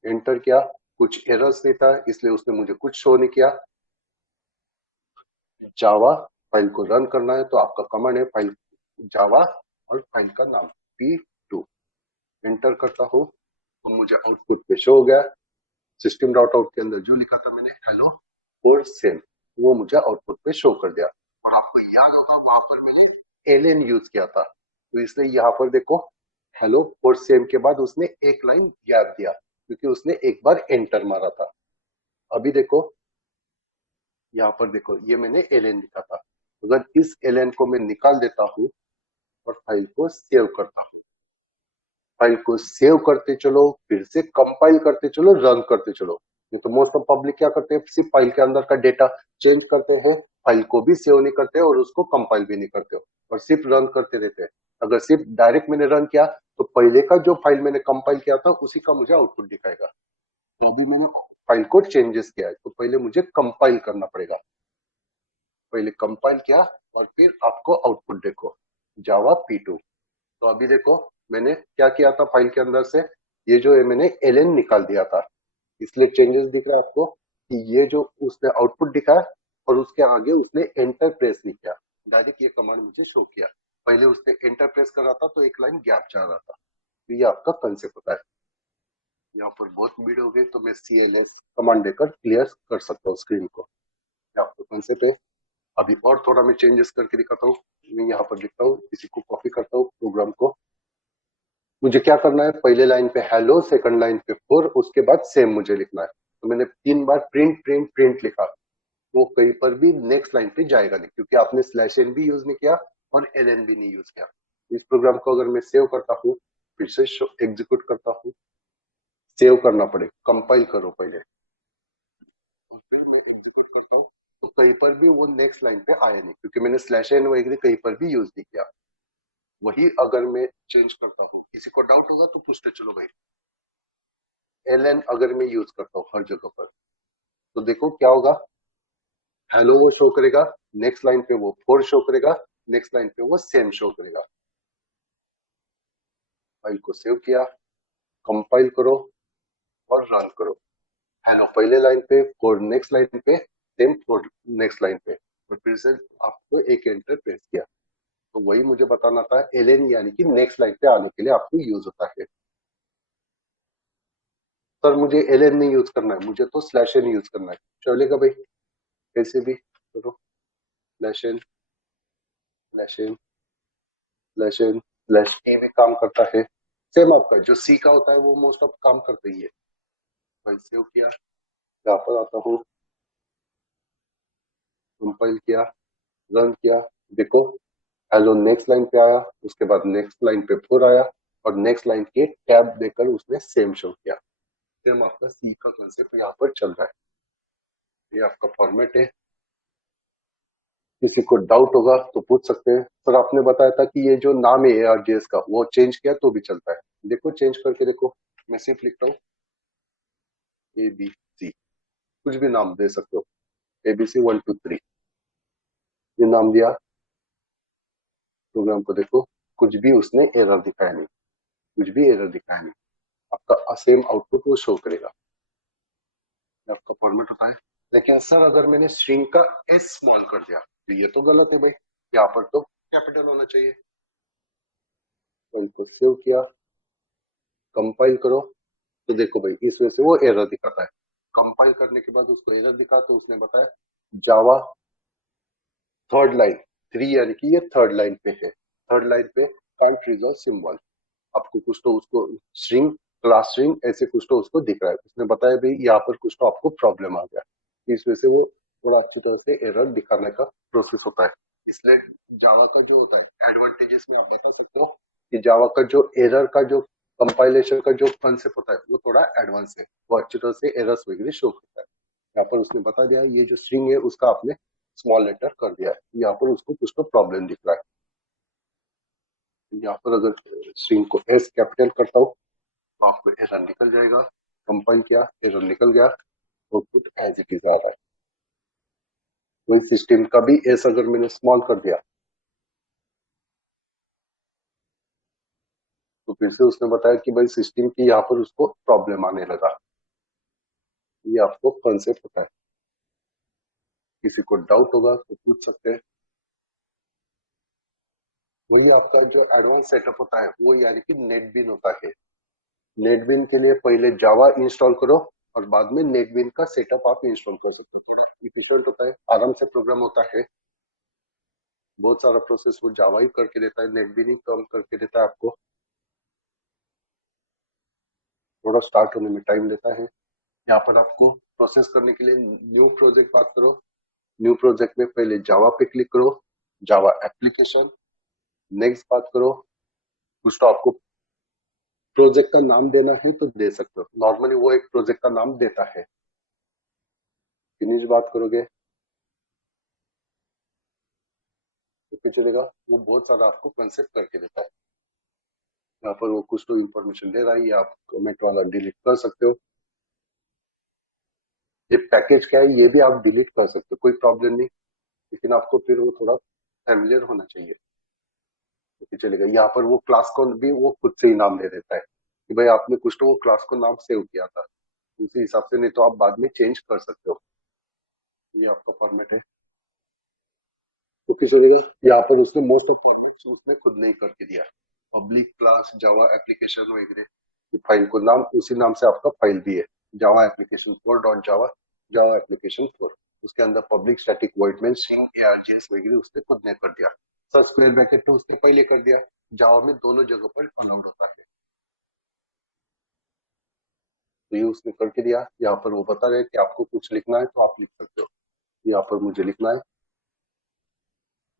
एंटर किया, कुछ एरर्स नहीं था इसलिए उसने मुझे कुछ शो नहीं किया। जावा फाइल को रन करना है तो आपका कमांड है फाइल जावा और फाइल का नाम P2। एंटर करता हूँ तो मुझे आउटपुट पे शो हो गया, सिस्टम डॉट आउट के अंदर जो लिखा था मैंने हेलो और सेम, वो मुझे आउटपुट पे शो कर दिया। और आपको याद होगा वहां पर मैंने एलएन यूज किया था, तो इसलिए यहाँ पर देखो हेलो और सेम के बाद उसने एक लाइन गैप दिया, क्योंकि उसने एक बार एंटर मारा था। अभी देखो यहाँ पर देखो, ये मैंने एलएन लिखा था, अगर इस एलएन को मैं निकाल देता हूँ और फाइल को सेव करता हूँ, फाइल को सेव करते चलो, फिर से कंपाइल करते चलो, रन करते चलो। ये तो मोस्ट ऑफ पब्लिक क्या करते हैं, सिर्फ फाइल के अंदर का डेटा चेंज करते हैं, फाइल को भी सेव नहीं करते और उसको कंपाइल भी नहीं करते हो, और सिर्फ रन करते रहते हैं। अगर सिर्फ डायरेक्ट मैंने रन किया तो पहले का जो फाइल मैंने कंपाइल किया था उसी का मुझे आउटपुट दिखाएगा। तो अभी मैंने फाइल को चेंजेस किया है, तो पहले मुझे कंपाइल करना पड़ेगा। पहले कंपाइल किया और फिर आपको आउटपुट देखो, जावा P2। तो अभी देखो मैंने क्या किया था फाइल के अंदर से, ये जो है मैंने एलएन निकाल दिया था, इसलिए चेंजेस दिख रहा है आपको कि ये जो उसने आउटपुट दिखाया और उसके आगे उसने एंटर प्रेस नहीं किया, डायरेक्ट ये कमांड मुझे शो किया। पहले उसने एंटर प्रेस कर रहा था तो एक लाइन गैप जा रहा था। तो ये आपका कंसेप्ट होता है। यहाँ पर बहुत भीड़ हो गई तो मैं CLS कमांड देकर क्लियर कर सकता हूँ स्क्रीन को। ये आपका कंसेप्ट है। अभी और थोड़ा मैं चेंजेस करके दिखाता हूँ। मैं यहाँ पर लिखता हूँ, इसी को कॉपी करता हूँ प्रोग्राम को। मुझे क्या करना है, पहले लाइन पे हेलो, सेकंड लाइन पे फोर, उसके बाद सेम मुझे लिखना है। तो मैंने 3 बार प्रिंट प्रिंट प्रिंट लिखा, वो कहीं पर भी नेक्स्ट लाइन पे जाएगा नहीं, क्योंकि आपने /n भी यूज नहीं किया और ln भी नहीं यूज किया। इस प्रोग्राम को अगर मैं सेव करता हूँ, फिर से एग्जीक्यूट करता हूँ, सेव करना पड़ेगा, कंपाइल करो पहले, तो फिर मैं एग्जीक्यूट करता हूँ, तो कहीं पर भी वो नेक्स्ट लाइन पे आया नहीं, क्योंकि मैंने /n वगैरह कहीं पर भी यूज नहीं किया। वही अगर मैं चेंज करता हूँ, किसी को डाउट होगा तो पूछते चलो भाई, ln अगर मैं यूज करता हूँ हर जगह पर, तो देखो क्या होगा, हेलो वो शो करेगा, नेक्स्ट लाइन पे वो फोर शो करेगा, नेक्स्ट लाइन पे वो सेम शो करेगा। फाइल को सेव किया, कंपाइल करो और रन करो। हेलो पहले लाइन पे, फोर नेक्स्ट लाइन पे, सेम फोर नेक्स्ट लाइन पे, और फिर से आपको एक एंटर प्रेस किया। तो वही मुझे बताना था, एलएन यानी कि नेक्स्ट लाइन पे आने के लिए आपको यूज होता है। सर मुझे एलएन नहीं यूज करना है, मुझे तो /n यूज करना है, चलेगा भाई, कैसे भी करो, /n /n /n /e भी काम करता है। सेम आपका जो सी का होता है वो मोस्ट ऑफ काम करता ही है। फाइल सेव किया, यहाँ पर आता हूँ, कंपाइल किया, रन किया, देखो हेलो नेक्स्ट लाइन पे आया, उसके बाद नेक्स्ट लाइन पे फोर आया, और नेक्स्ट लाइन के टैब देकर उसने सेम शो किया। सेम आपका सी का कंसेप्ट यहाँ पर चल रहा है। ये आपका फॉर्मेट है। किसी को डाउट होगा तो पूछ सकते हैं, सर आपने बताया था कि ये जो नाम है ArcGIS का वो चेंज किया तो भी चलता है। देखो चेंज करके देखो, मैं सिर्फ लिखता हूँ ABC, कुछ भी नाम दे सकते हो, ABC 1 2 3 ये नाम दिया, प्रोग्राम को देखो, कुछ भी उसने एरर दिखाया नहीं, कुछ भी एरर दिखाया नहीं, आपका सेम आउटपुट वो शो करेगा, आपका फॉर्मेट होता है। लेकिन सर अगर मैंने स्ट्रिंग का एस स्मॉल कर दिया तो ये तो गलत है भाई, यहाँ पर तो कैपिटल होना चाहिए। तो इनको सेव किया, कंपाइल करो, तो देखो भाई इस वजह से वो एरर दिखाता है। कंपाइल करने के बाद उसको एरर दिखा तो उसने बताया जावा थर्ड लाइन 3, यानी कि ये थर्ड लाइन पे है, थर्ड लाइन पे कांट रिजॉल्व सिंबल, आपको कुछ तो उसको स्ट्रिंग, क्लास स्ट्रिंग ऐसे कुछ तो उसको दिख रहा है, उसने बताया भाई यहाँ पर कुछ तो आपको प्रॉब्लम आ गया, इस वजह से वो थोड़ा अच्छी तरह से एरर दिखाने का प्रोसेस होता है। इसलिए जावा का जो होता है एडवांटेजेस में आप बता सकते हो कि जावा का जो एरर का जो कंपाइलेशन का जो कॉन्सेप्ट होता है वो थोड़ा एडवांस है, वो अच्छी तरह से एरर्स वगैरह शो करता है। यहाँ पर उसने बता दिया ये जो स्ट्रिंग है उसका आपने स्मॉल लेटर कर दिया है, यहाँ पर उसको कुछ तो प्रॉब्लम दिख रहा है। यहाँ पर अगर स्ट्रिंग को एस कैपिटल करता हूँ तो आपको एरर निकल जाएगा, कंपाइल किया एरर निकल गया, आउटपुट एज इट इज आ रहा है। वही सिस्टम का भी एस अगर मैंने स्मॉल कर दिया तो फिर से उसने बताया कि भाई सिस्टम की यहाँ पर उसको प्रॉब्लम आने लगा। ये आपको कॉन्सेप्ट होता है, किसी को डाउट होगा तो पूछ सकते हैं। वही आपका जो एडवांस सेटअप होता है वो यानी कि नेटबीन होता है। नेटबीन के लिए पहले जावा इंस्टॉल करो और बाद में नेटबीन का सेटअप आप इंस्टॉल कर सकते हो, थोड़ा इफिशिएंट होता है, आराम से प्रोग्राम होता है, बहुत सारा प्रोसेस वो जावा ही करके देता है, नेटबीन ही कम करके देता है आपको, थोड़ा स्टार्ट होने में टाइम लेता है। यहाँ पर आपको प्रोसेस करने के लिए न्यू प्रोजेक्ट बात करो, न्यू प्रोजेक्ट में पहले जावा पे क्लिक करो, जावा एप्लीकेशन, नेक्स्ट बात करो, कुछ तो आपको प्रोजेक्ट का नाम देना है तो दे सकते हो, नॉर्मली वो एक प्रोजेक्ट का नाम देता है। फिनिश बात करोगे तो फिर चलेगा, वो बहुत सारा आपको कंसेप्ट करके देता है। यहाँ पर वो कुछ तो इन्फॉर्मेशन दे रहा है, ये आप कमेंट वाला डिलीट कर सकते हो, ये पैकेज क्या है ये भी आप डिलीट कर सकते हो, कोई प्रॉब्लम नहीं, लेकिन आपको फिर वो थोड़ा फैमिलियर होना चाहिए तो फिर चलेगा। यहाँ पर वो क्लास को भी वो खुद से ही नाम दे देता है कि भाई आपने कुछ तो वो क्लास को नाम सेव किया था, उसी हिसाब से, नहीं तो आप बाद में चेंज कर सकते हो। ये आपका फॉर्मेट है तो फिर चलेगा। यहाँ पर उसने मोस्ट ऑफ फॉर्मेट्स उसने खुद नहीं करके दिया, पब्लिक क्लास जावा एप्लीकेशन वगैरह फाइल को नाम उसी नाम से आपका फाइल भी है, जावा एप्लीकेशन 4 .जावा, जावा एप्लीकेशन 4, उसके अंदर public static void main string ARJS वगैरह उसने खुद ने कर दिया। सर स्क्वायर ब्रैकेट तो उसने पहले कर दिया, जावा में दोनों जगह पर अलाउड होता है, तो ये उसने करके दिया। यहाँ पर वो बता रहे हैं कि आपको कुछ लिखना है तो आप लिख सकते हो, यहाँ पर मुझे लिखना है,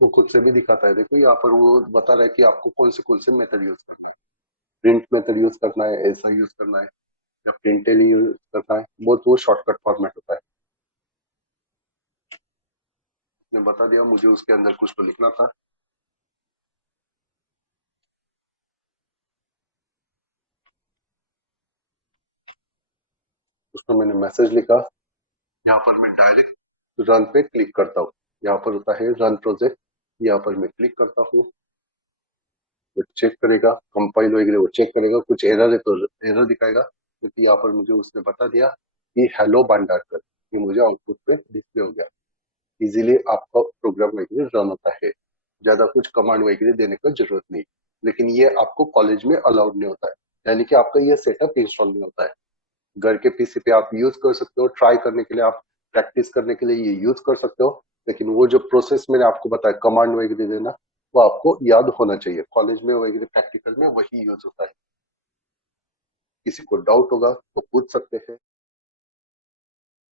वो खुद से भी दिखाता है, देखो यहाँ पर वो बता रहा है कि आपको कौन से मेथड यूज करना है, प्रिंट मेथड यूज करना है, ऐसा यूज करना है, या प्रिंटल यूज करना है, बहुत वो शॉर्टकट फॉर्मेट होता है। उसने बता दिया मुझे उसके अंदर कुछ तो लिखना था, उसको मैंने मैसेज लिखा, यहाँ पर मैं डायरेक्ट रन पे क्लिक करता हूँ, यहाँ पर होता है रन प्रोजेक्ट, यहाँ पर मैं क्लिक करता हूँ, वो चेक करेगा, कंपाइल वगैरह वो चेक करेगा, कुछ एरर है तो एरर दिखाएगा, क्योंकि यहाँ पर मुझे उसने बता दिया कि हेलो भंडारकर, ये मुझे आउटपुट पे डिस्प्ले हो गया, इजीली आपका प्रोग्राम वगैरह रन होता है, ज्यादा कुछ कमांड वगैरह देने का जरूरत नहीं। लेकिन ये आपको कॉलेज में अलाउड नहीं होता है, यानी कि आपका ये सेटअप इंस्टॉल नहीं होता है, घर के पीसी पे आप यूज कर सकते हो, ट्राई करने के लिए, आप प्रैक्टिस करने के लिए ये यूज कर सकते हो, लेकिन वो जो प्रोसेस मैंने आपको बताया कमांड वगैरह देना, वो आपको याद होना चाहिए, कॉलेज में वगैरह प्रैक्टिकल में वही यूज होता है। किसी को डाउट होगा तो पूछ सकते हैं।